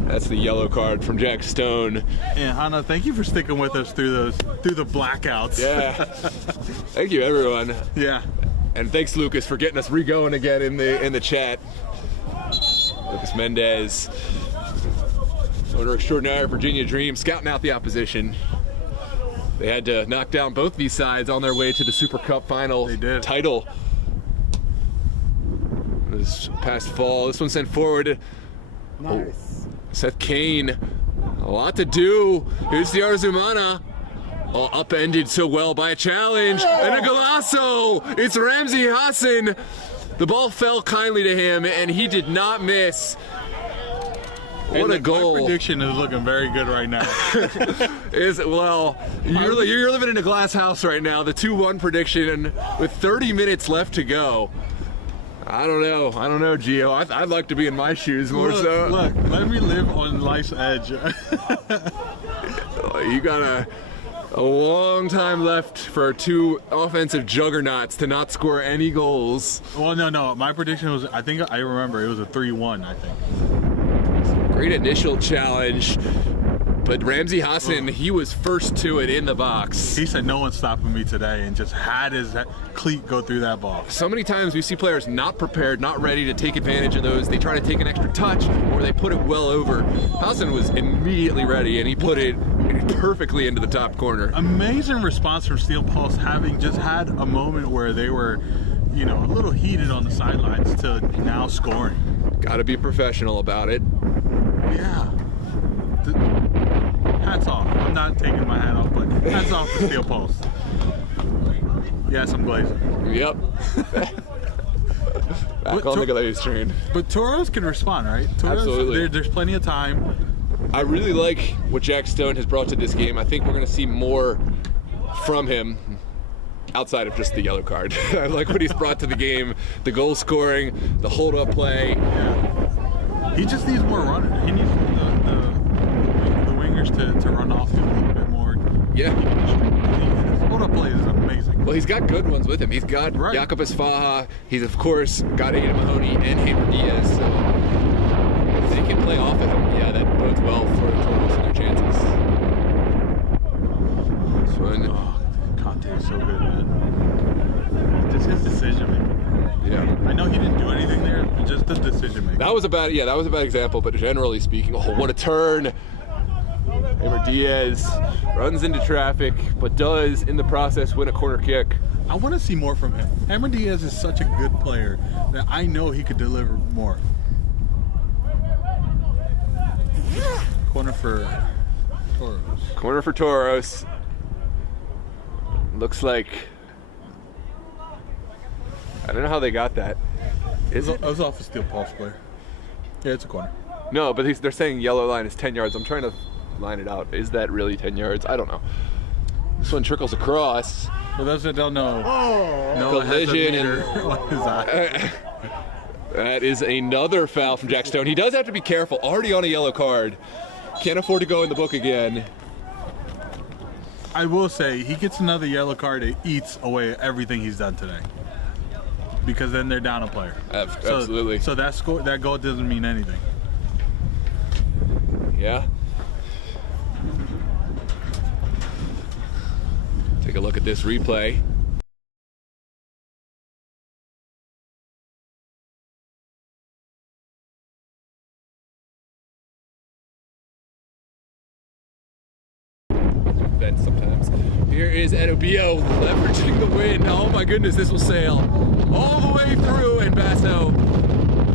That's the yellow card from Jack Stone. And Hannah, thank you for sticking with us through the blackouts. Yeah. Thank you, everyone. Yeah. And thanks, Lucas, for getting us re-going again in the chat. Lucas Mendez, owner extraordinaire, Virginia Dream, scouting out the opposition. They had to knock down both these sides on their way to the Super Cup final title. This past fall, this one sent forward. Nice. Seth Kane, a lot to do. Here's the Arzumana. All upended so well by a challenge. And a golazo! It's Ramzi Hassan. The ball fell kindly to him, and he did not miss. What a goal. My prediction is looking very good right now. You're living in a glass house right now. The 2-1 prediction with 30 minutes left to go. I don't know, Gio. I'd like to be in my shoes more so. Look, let me live on life's edge. You got a long time left for two offensive juggernauts to not score any goals. Well, no. My prediction was, I think I remember, it was a 3-1, I think. Great initial challenge. But Ramzi Hassan, he was first to it in the box. He said, no one's stopping me today, and just had his cleat go through that ball. So many times we see players not prepared, not ready to take advantage of those. They try to take an extra touch, or they put it well over. Hassan was immediately ready, and he put it perfectly into the top corner. Amazing response from Steel Pulse, having just had a moment where they were, a little heated on the sidelines to now scoring. Got to be professional about it. Yeah. Hats off. I'm not taking my hat off, but hats off to Steel Pulse. Yes, I'm glazing. Yep. Back on the glaze train. But Toros can respond, right? Toros, absolutely. There's plenty of time. I really like what Jack Stone has brought to this game. I think we're going to see more from him outside of just the yellow card. I like what he's brought to the game. The goal scoring, the hold-up play. Yeah. He just needs more running. He needs the wingers to run off to a little bit more. Yeah. His hold-up play is amazing. Well, he's got good ones with him. He's got Jakob Asfaha. He's, of course, got Aiden Mahoney and Hammer Diaz. So if they can play off of him, yeah, that bodes well for the Toros and their chances. This one. Oh, Conte is so good, man. Just his decision making. Yeah. I know he didn't do anything there, but just the decision making. That was a bad example, but generally speaking, oh, what a turn. Hammer Diaz runs into traffic, but does, in the process, win a corner kick. I want to see more from him. Hammer Diaz is such a good player that I know he could deliver more. Corner for Toros. Corner for Toros. Looks like... I don't know how they got that. Is it? I was off a Steel Pulse player. Yeah, it's a corner. No, but they're saying yellow line is 10 yards. I'm trying to line it out. Is that really 10 yards? I don't know. This one trickles across. For those that don't know, Collision and that is another foul from Jack Stone. He does have to be careful. Already on a yellow card. Can't afford to go in the book again. I will say, he gets another yellow card, it eats away everything he's done today. Because then they're down a player. Absolutely. So that goal doesn't mean anything. Yeah. Take a look at this replay. Sometimes. Here is Edobio leveraging the wind. Oh my goodness, this will sail all the way through, and Basso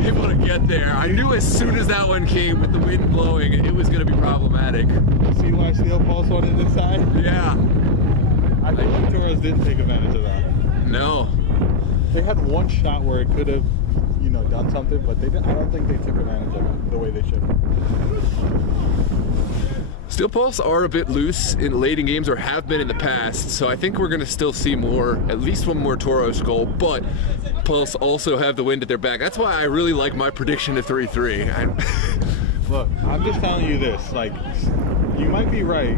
able to get there. I knew as soon as that one came with the wind blowing, it was going to be problematic. See why Steel Pulse wanted this side? Yeah. I think Toros didn't take advantage of that. No. They had one shot where it could have, done something, but I don't think they took advantage of it the way they should. Steel Pulse are a bit loose in late in games, or have been in the past, so I think we're going to still see at least one more Toros goal, but Pulse also have the wind at their back. That's why I really like my prediction of 3-3. Look, I'm just telling you this, you might be right,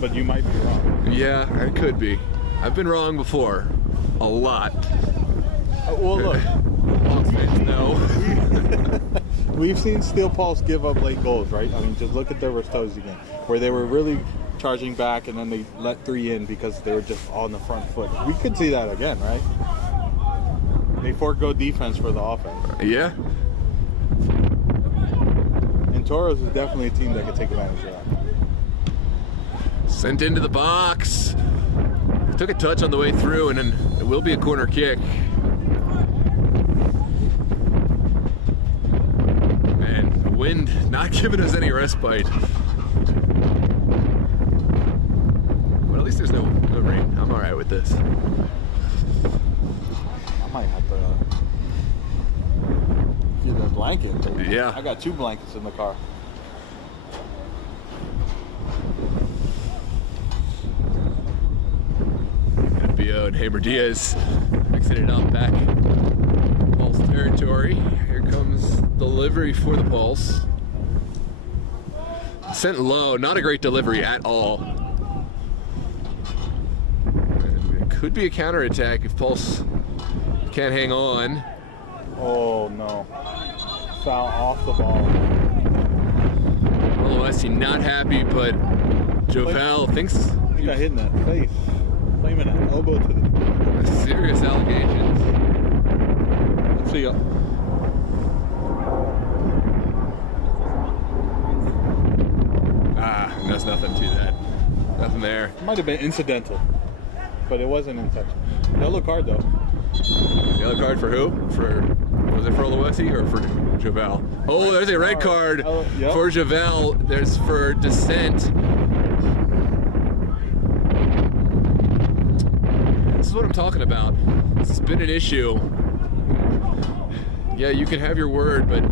but you might be wrong. Yeah, I could be. I've been wrong before. A lot. Well, look. Pulse fans know. We've seen Steel Pulse give up late goals, right? I mean, just look at the Rostos again, where they were really charging back and then they let 3 in because they were just on the front foot. We could see that again, right? They forego defense for the offense. Yeah. And Toros is definitely a team that could take advantage of that. Sent into the box. Took a touch on the way through, and then it will be a corner kick. Man, the wind not giving us any respite. But at least there's no rain. I'm all right with this. I might have to get a blanket. Yeah. I got 2 blankets in the car. Bio and Haber Diaz mixing it up back Pulse territory. Here comes delivery for the Pulse. Sent low, not a great delivery at all. And it could be a counterattack if Pulse can't hang on. Oh no. Foul off the ball. Oloesi not happy, but Jovel thinks He got hit in that face. Flaming an elbow to the serious allegations. Let's see. There's nothing to that. Nothing there. It might have been incidental, but it wasn't intentional. Yellow card though. Yellow card for who? Was it for Oloesi or for Jovel? Oh, there's a red card for Jovel. There's for dissent. This is what I'm talking about. This has been an issue. Yeah, you can have your word, but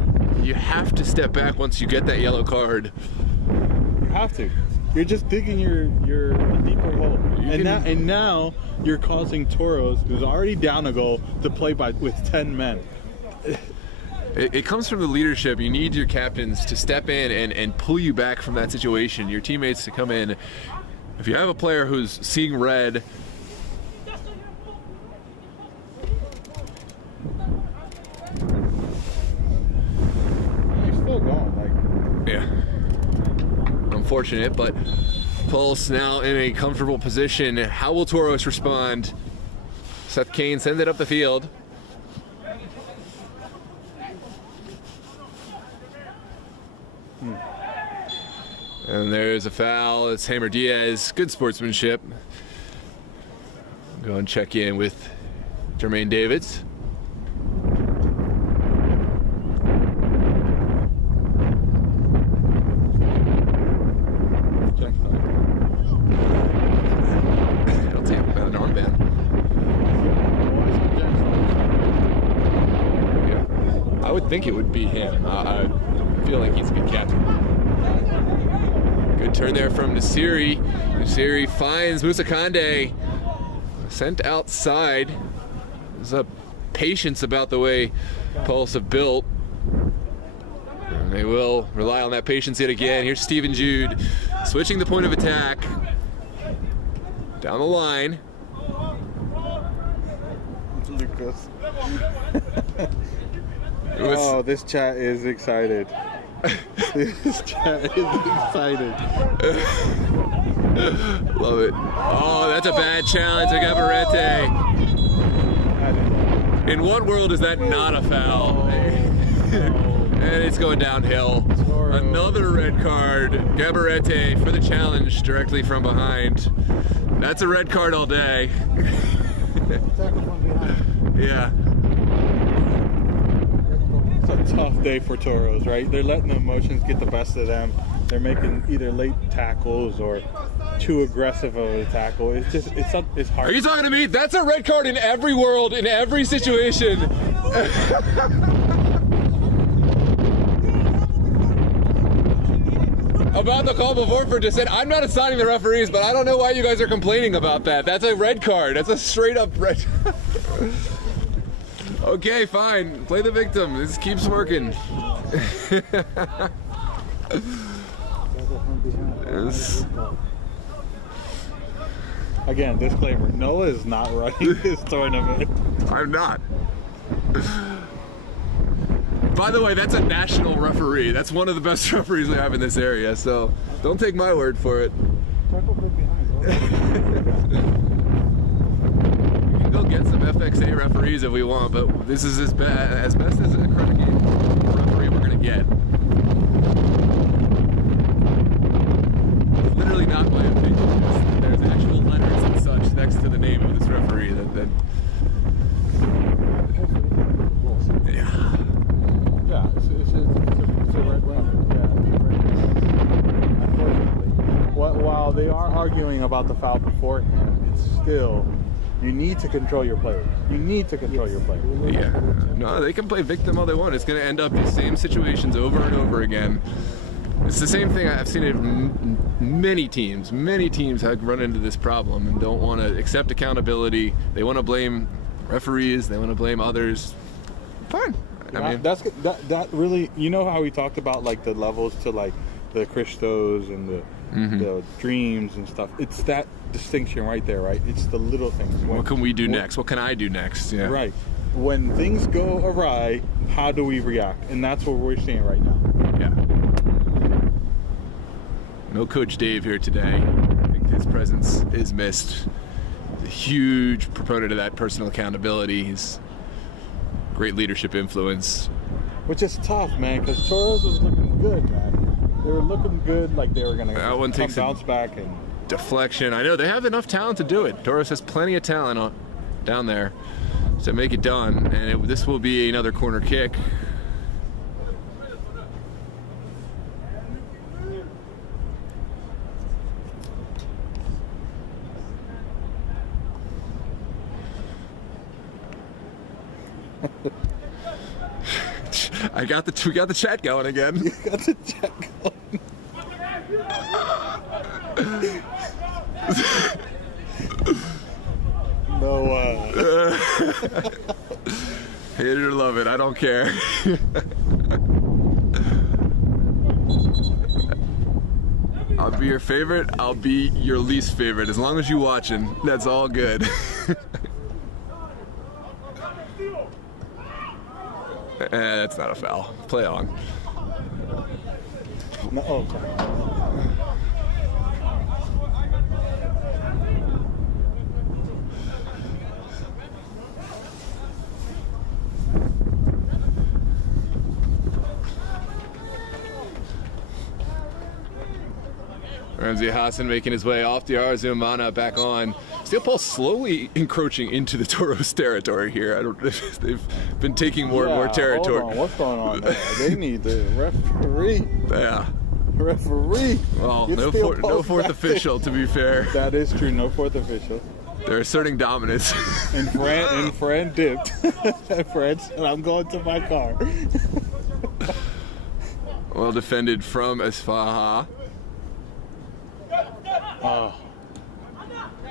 you have to step back once you get that yellow card. You have to. You're just digging your deeper hole. And now you're causing Toros, who's already down a goal, to play with 10 men. It comes from the leadership. You need your captains to step in and pull you back from that situation. Your teammates to come in. If you have a player who's seeing red, He's still going. yeah. Unfortunate, but Pulse now in a comfortable position. How will Toros respond? Seth Kane sends it up the field. And there's a foul. It's Hamer Diaz. Good sportsmanship. Go and check in with Jermaine Davids. I would think it would be him. I feel like he's a good captain. Good turn there from Nasiri. Nasiri finds Musakande. Sent outside. There's a patience about the way Pulse have built. And they will rely on that patience yet again. Here's Steven Jude switching the point of attack. Down the line. Lucas. Oh, this chat is excited. This chat is excited. Love it. Oh, that's a bad challenge to Gabarete. In what world is that not a foul? And it's going downhill. Another red card. Gabarete for the challenge directly from behind. That's a red card all day. Yeah. It's a tough day for Toros, right? They're letting the emotions get the best of them. They're making either late tackles or too aggressive of a tackle. It's just, it's hard. Are you talking to me? That's a red card in every world, in every situation. About the call before for dissent, I'm not assigning the referees, but I don't know why you guys are complaining about that. That's a red card. That's a straight up red. Okay, fine. Play the victim. This keeps working. Yes. Again, disclaimer, Noah is not running this tournament. I'm not. By the way, that's a national referee. That's one of the best referees we have in this area, so don't take my word for it. We can go get some FXA referees if we want, but this is as best as a accredited referee we're going to get. It's literally not my opinion. There's actual letters and such next to the name of this referee that yeah. Yeah, it's a red line. Yeah. While they are arguing about the foul beforehand, it's still, you need to control your players. You need to control your players. Yeah. No, they can play victim all they want. It's going to end up the same situations over and over again. It's the same thing. I've seen it in many teams. Many teams have run into this problem and don't want to accept accountability. They want to blame referees. They want to blame others. Fine. I mean, that really, you know how we talked about like the levels to like the Christos and the dreams and stuff. It's that distinction right there, right? It's the little things. What can we do next? What can I do next? Yeah. Right. When things go awry, how do we react? And that's what we're seeing right now. Yeah. No Coach Dave here today. I think his presence is missed. He's a huge proponent of that personal accountability. He's great leadership influence. Which is tough, man, because Toros was looking good, man. They were looking good, like they were going to bounce back. And deflection. I know they have enough talent to do it. Toros has plenty of talent down there to make it done. And this will be another corner kick. We got the chat going again. You got the chat going. No. Hate it or love it, I don't care. I'll be your favorite. I'll be your least favorite. As long as you're watching, that's all good. That's not a foul. Play on. No, oh, Ramsey Hassan making his way off the Arzumana back on. Steel Pulse slowly encroaching into the Toros territory here. They've been taking more and more territory. Hold on. What's going on there? They need the referee. Yeah. Referee. Well, no fourth official, to be fair. That is true. No fourth official. They're asserting dominance. And Fran dipped. Fran said, I'm going to my car. Well defended from Asfaha. Oh,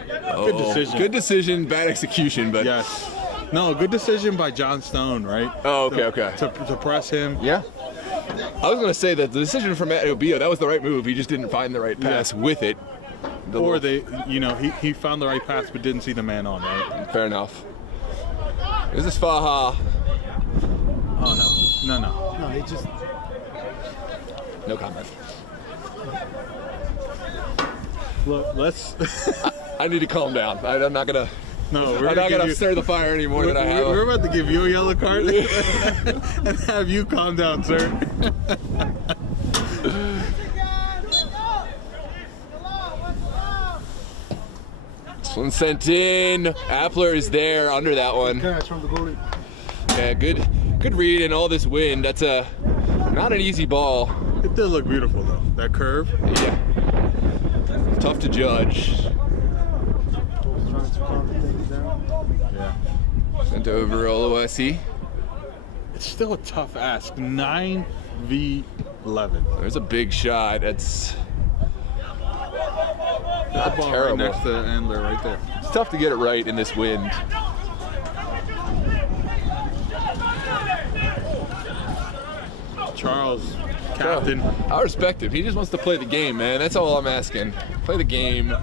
Good decision. Good decision, bad execution, but yes. No, good decision by John Stone, right? Oh, okay. To press him. Yeah. I was going to say that the decision from Matt Obio, that was the right move. He just didn't find the right pass with it. Or he found the right pass but didn't see the man on, right? Fair enough. This is Faha. Oh, no. No, he just. No comment. Look, let's. I need to calm down. I'm not going to. No, I'm not going to stir the fire anymore than I have. We're about to give you a yellow card and have you calm down, sir. This one sent in. Appler is there under that one. Yeah, good read in all this wind. That's not an easy ball. It did look beautiful though. That curve. Yeah. Tough to judge. Yeah. Sent over Oluwasi. It's still a tough ask. 9v11. There's a big shot. That's That ball terrible. right next to Andler right there. It's tough to get it right in this wind. Charles, captain. I respect him. He just wants to play the game, man. That's all I'm asking. Play the game.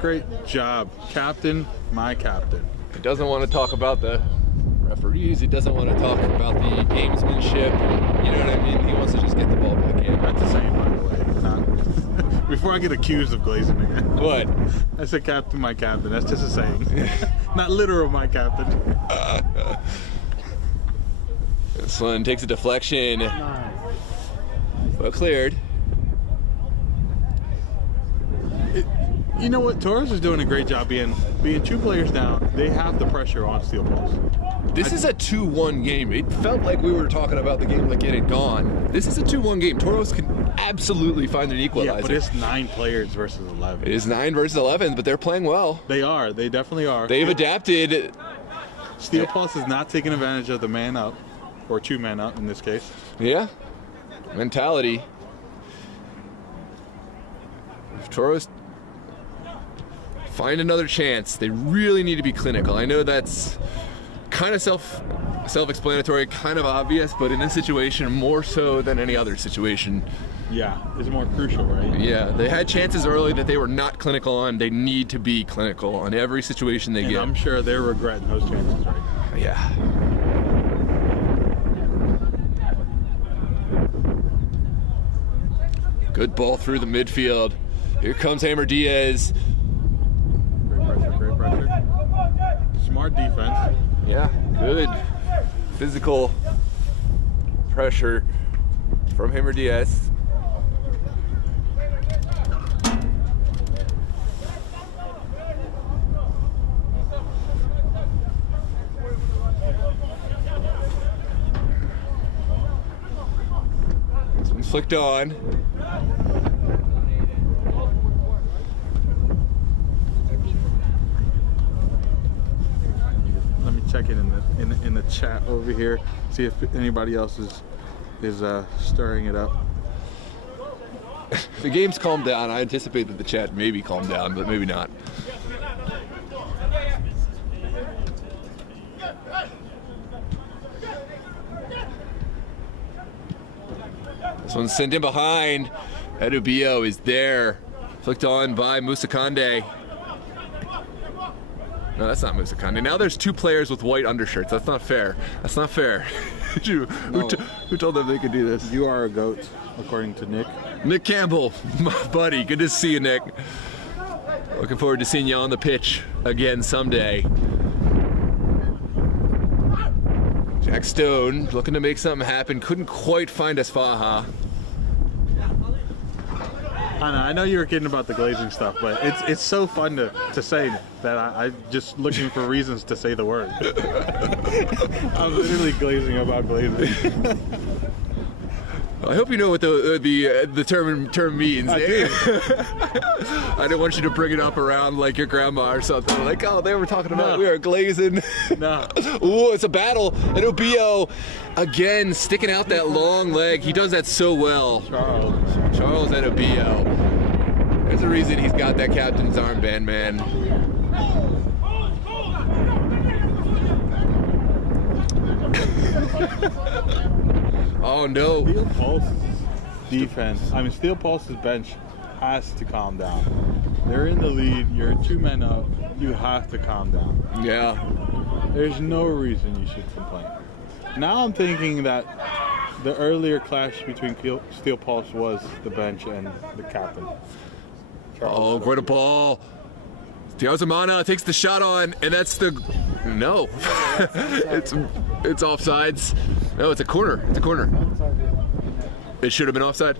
Great job. Captain, my captain. He doesn't want to talk about the referees. He doesn't want to talk about the gamesmanship. You know what I mean? He wants to just get the ball back in. That's the same, by the way. Before I get accused of glazing again. What? I said captain, my captain. That's just a saying. Not literal, my captain. This one takes a deflection. Well cleared. You know what? Toros is doing a great job being 2 players down. They have the pressure on Steel Pulse. This is a 2-1 game. It felt like we were talking about the game like it had gone. This is a 2-1 game. Toros can absolutely find an equalizer. Yeah, but it's 9 players versus 11. It is 9 versus 11, but they're playing well. They are. They definitely are. They've adapted. Steel Pulse is not taking advantage of the man up, or 2 men up in this case. Yeah. Mentality. If Toros find another chance, they really need to be clinical. I know that's kind of self-explanatory, kind of obvious, but in this situation, more so than any other situation. Yeah, it's more crucial, right? Yeah, they had chances early that they were not clinical on. They need to be clinical on every situation they get. I'm sure they're regretting those chances right now. Yeah. Good ball through the midfield. Here comes Hammer Diaz. Great pressure. Smart defense. Yeah, good physical pressure from Hammer Diaz. This one's flicked on. Check it in the chat over here. See if anybody else is stirring it up. The game's calmed down. I anticipate that the chat maybe calmed down, but maybe not. This one's sent in behind. Edubio is there. Flicked on by Musakande. No, that's not Musakande. Now there's 2 players with white undershirts. That's not fair. That's not fair. Who told them they could do this? You are a goat, according to Nick. Nick Campbell, my buddy. Good to see you, Nick. Looking forward to seeing you on the pitch again someday. Jack Stone looking to make something happen. Couldn't quite find Asfaha. I know you were kidding about the glazing stuff, but it's so fun to say that I'm just looking for reasons to say the word. I'm literally glazing about glazing. I hope you know what the term means. I do. I didn't want you to bring it up around like your grandma or something. Like, oh, they were talking about we are glazing. No. Ooh, it's a battle. And Obio, again, sticking out that long leg. He does that so well. Charles and Obio. There's a reason he's got that captain's armband, man. Oh no. Steel Pulse's defense, Steel Pulse's bench has to calm down. They're in the lead, you're 2 men up, you have to calm down. Yeah. There's no reason you should complain. Now I'm thinking that the earlier clash between Steel Pulse was the bench and the captain. Oh, great ball. Diazamana takes the shot on, and that's the no. it's offsides. No, it's a corner. It's a corner. It should have been offside.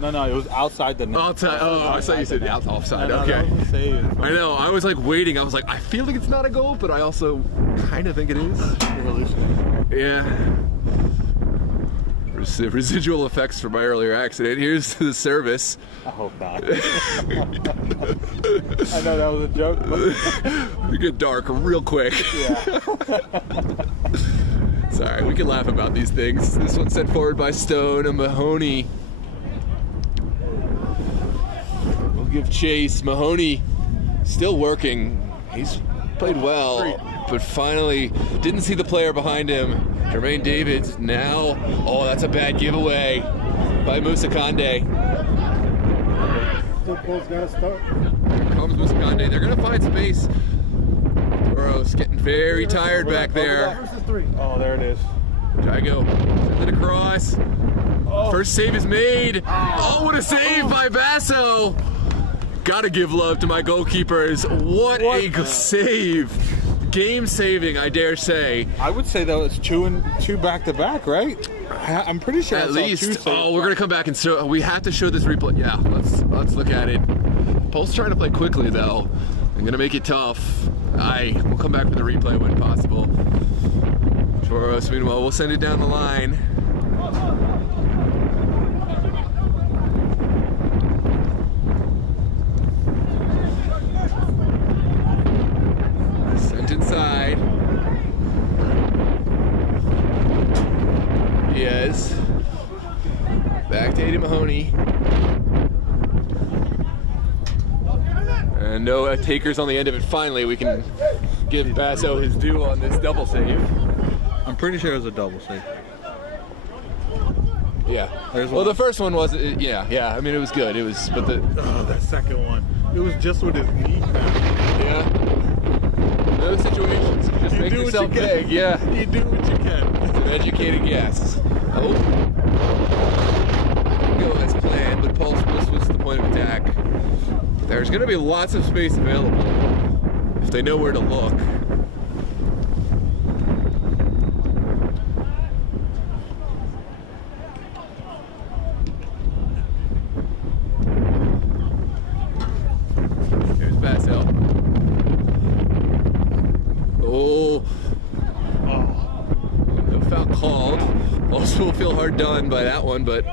No, it was outside the net. Outside. Oh, I thought you said offside. No, okay. That was a save. I know. I was like waiting. I was like, I feel like it's not a goal, but I also kind of think it is. Yeah. Residual effects from my earlier accident. Here's the service. I hope not. I know that was a joke, but you get dark real quick. Yeah. Sorry, we can laugh about these things. This one's sent forward by Stone and Mahoney. We'll give chase. Mahoney still working. He's played well, but finally didn't see the player behind him. Jermaine Davids now. Oh, that's a bad giveaway by Musa Kande. Steel Pulse got to start. Here comes Musa Kande. They're going to find space. Toros getting very tired back there. Oh, there it is. Jago sends it across. First save is made. Oh, what a save by Basso. Gotta give love to my goalkeepers. What a save. Game saving, I dare say. I would say that was two back to back, right? I'm pretty sure. At least. Oh, we're gonna come back and show. We have to show this replay. Yeah, let's look at it. Pulse trying to play quickly though. I'm gonna make it tough. We'll come back for the replay when possible. Toros, meanwhile, we'll send it down the line. Sent inside. Diaz. Back to Eddie Mahoney. And no takers on the end of it. Finally, we can give Basso his due on this double save. I'm pretty sure it was a double save. Yeah. Well, the first one was, yeah. I mean, it was good. It was, but that second one, it was just with his knee. Yeah. Those situations, just make yourself big. Yeah. You do what you can. It's an educated guess. Oh. Go as planned, but Pulse was the point of attack. There's going to be lots of space available if they know where to look. Here's Basso. Oh. No foul called. Also will feel hard done by that one, but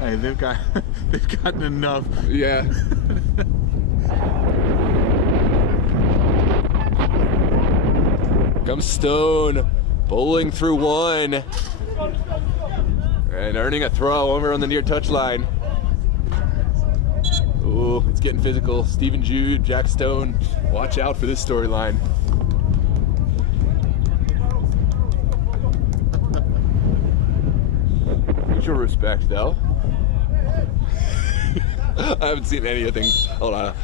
hey, they've gotten enough. Yeah. Comes Stone, bowling through one, and earning a throw over on the near touchline. Ooh, it's getting physical. Stephen Jude, Jack Stone, watch out for this storyline. Mutual respect, though. I haven't seen anything. Hold on.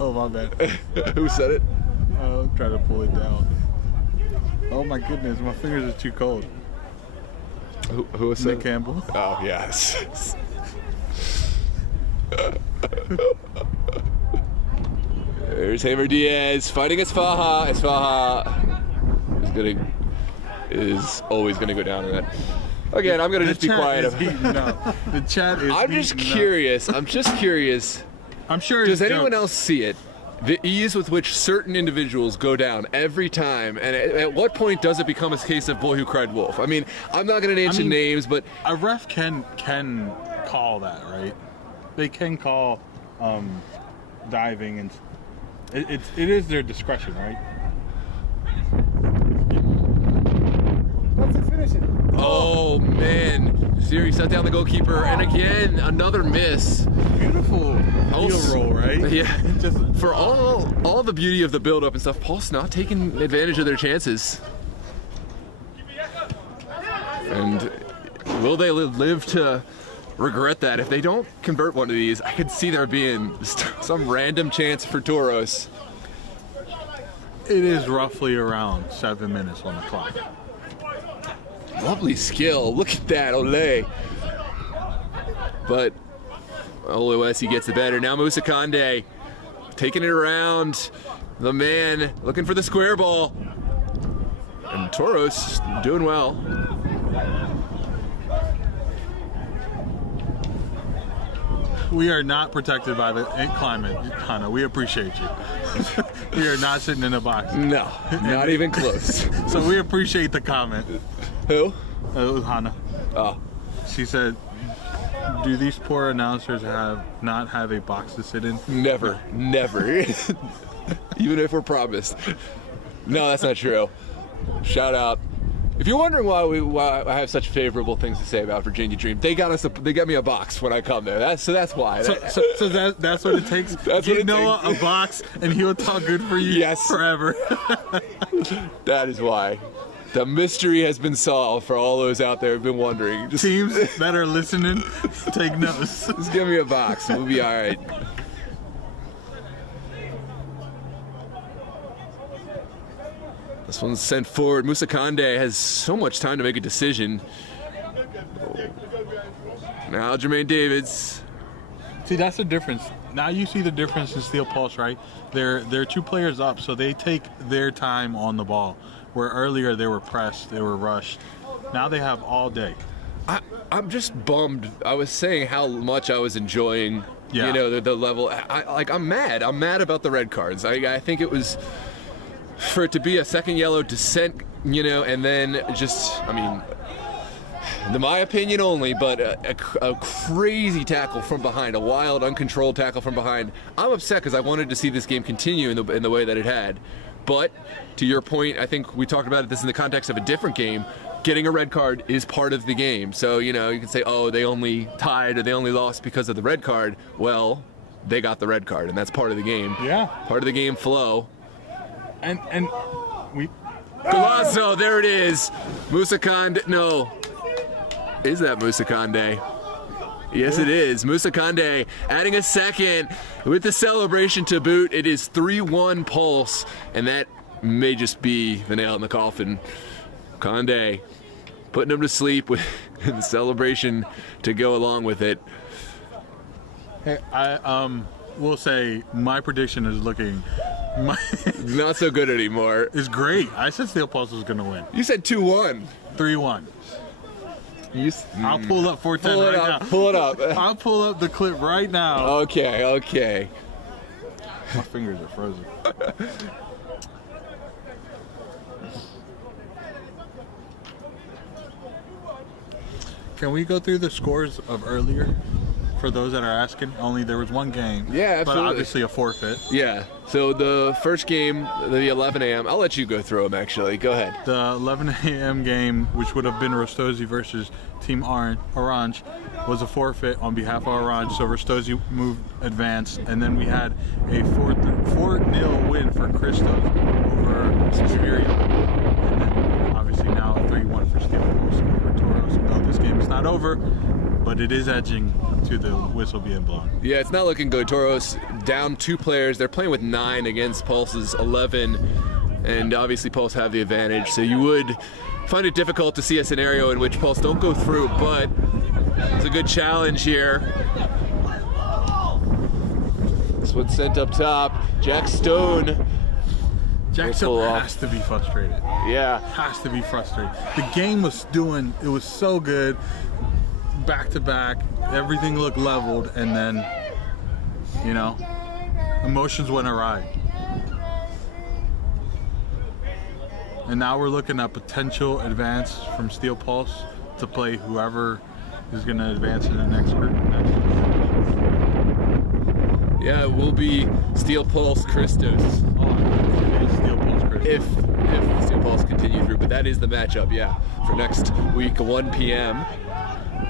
Oh, my bad. Who said it? I'll try to pull it down. Oh my goodness, my fingers are too cold. Who was Nick it? Campbell. Oh, yes. There's Hammer Diaz fighting Esfaha. Esfaha is always gonna go down in that. Again, I'm gonna just be quiet. The chat is. I'm just curious. I'm just curious. I'm sure. Does anyone else see it? the ease with which certain individuals go down every time, and at what point does it become a case of boy who cried wolf? I mean, I'm not going to mention names, but a ref can call that, right? They can call diving, and it is their discretion, right? oh man, Siri set down the goalkeeper, and again another miss. Beautiful heel roll, right? Yeah. Just For all the beauty of the build-up and stuff, Pulse not taking advantage of their chances. And will they live to regret that? If they don't convert one of these, I could see there being some random chance for Toros. It is roughly around 7 minutes on the clock. Lovely skill. Look at that, Ole. But Oluwesi gets the better. Now Musa Kande taking it around. The man looking for the square ball. And Toros doing well. We are not protected by the climate, Hannah. We appreciate you. We are not sitting in a box. No, not even close. So we appreciate the comment. Who? It was Hannah. Oh. She said, do these poor announcers not have a box to sit in? Never. Even if we're promised. No, that's not true. Shout out. If you're wondering why I have such favorable things to say about Virginia Dream, they got me a box when I come there. That's why. So that's what it takes. That's Give what it Noah takes. a box, and he'll talk good for you Yes. forever. That is why. The mystery has been solved for all those out there who've been wondering. Just Teams that are listening, take notes. Just give me a box. We'll be all right. This one's sent forward. Musa Kande has so much time to make a decision. Now Jermaine Davids. See, that's the difference. Now you see the difference in Steel Pulse, right? They're 2 players up, so they take their time on the ball. Where earlier they were pressed, they were rushed. Now they have all day. I'm just bummed. I was saying how much I was enjoying, Yeah. the level. I'm mad. I'm mad about the red cards. I think it was for it to be a second yellow dissent, and then just, in my opinion only, but a crazy tackle from behind, a wild, uncontrolled tackle from behind. I'm upset because I wanted to see this game continue in the way that it had. But to your point, I think we talked about this in the context of a different game. Getting a red card is part of the game. So, you can say, oh, they only tied or they only lost because of the red card. Well, they got the red card, and that's part of the game. Yeah. Part of the game flow. And we Golazo, there it is. Musa Kande. No. Is that Musa Kande? Yes, it is. Musa Kande adding a second with the celebration to boot. It is 3-1 Pulse, and that may just be the nail in the coffin. Kande putting him to sleep with the celebration to go along with it. Hey, I will say my prediction is looking Not so good anymore. is great. I said Steel Pulse was going to win. You said 2-1. 3-1. I'll pull up 410 Pull it right up. now. Pull it up. I'll pull up the clip right now. Okay. My fingers are frozen. Can we go through the scores of earlier? For those that are asking, only there was one game. Yeah, absolutely. But obviously a forfeit. Yeah. So the first game, the 11 a.m. I'll let you go through them. Actually, go ahead. The 11 a.m. game, which would have been Rostosi versus Team Orange, was a forfeit on behalf of Orange. So Rostosi advanced, and then we had a 4-0 win for Christos over Superior. And then obviously now a 3-1 for Steel Pulse over Toros. No, this game is not over, but it is edging to the whistle being blown. Yeah, it's not looking good. Toros down 2 players. They're playing with 9 against Pulse's 11, and obviously Pulse have the advantage. So you would find it difficult to see a scenario in which Pulse don't go through, but it's a good challenge here. This one's sent up top. Jack Stone. Jack Stone has to be frustrated. Yeah. Has to be frustrated. The game was it was so good. Back to back, everything looked leveled, and then, emotions went awry. And now we're looking at potential advance from Steel Pulse to play whoever is going to advance in the next group. Yeah, it will be Steel Pulse Christos. Steel Pulse Christos. If the Steel Pulse continue through, but that is the matchup, yeah, for next week, 1 p.m.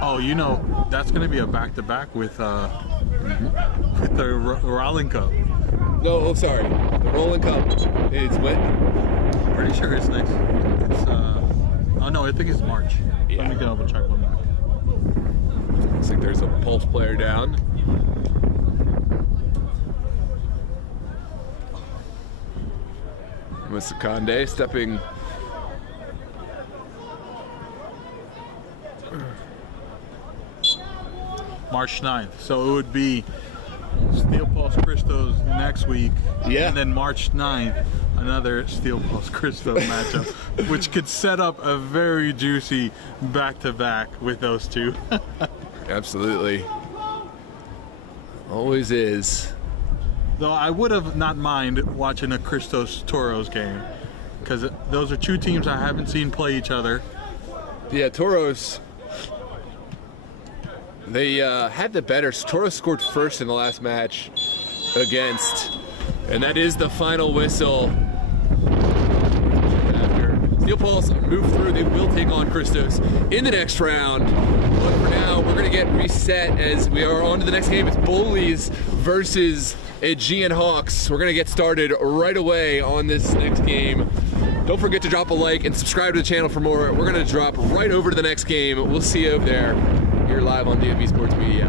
Oh, you know, that's going to be a back-to-back with the Rowland Cup. No, oh, sorry. The Rowland Cup is when? Pretty sure it's next. It's oh no, I think it's March. Yeah. Let me double check one back. Looks like there's a Pulse player down. Mr. Conde stepping. March 9th. So it would be Steel Pulse Christos next week. Yeah. And then March 9th, another Steel Pulse Christos matchup, which could set up a very juicy back-to-back with those two. Absolutely. Always is. Though I would have not mind watching a Christos Toros game, because those are two teams I haven't seen play each other. Yeah, Toros. They had the better. Toros scored first in the last match against, and that is the final whistle. After Steel Pulse move through, they will take on Christos in the next round. But for now, we're gonna get reset as we are on to the next game. It's Bullies versus Aegean Hawks. We're gonna get started right away on this next game. Don't forget to drop a like and subscribe to the channel for more. We're gonna drop right over to the next game. We'll see you over there. Here live on DMV Sports Media.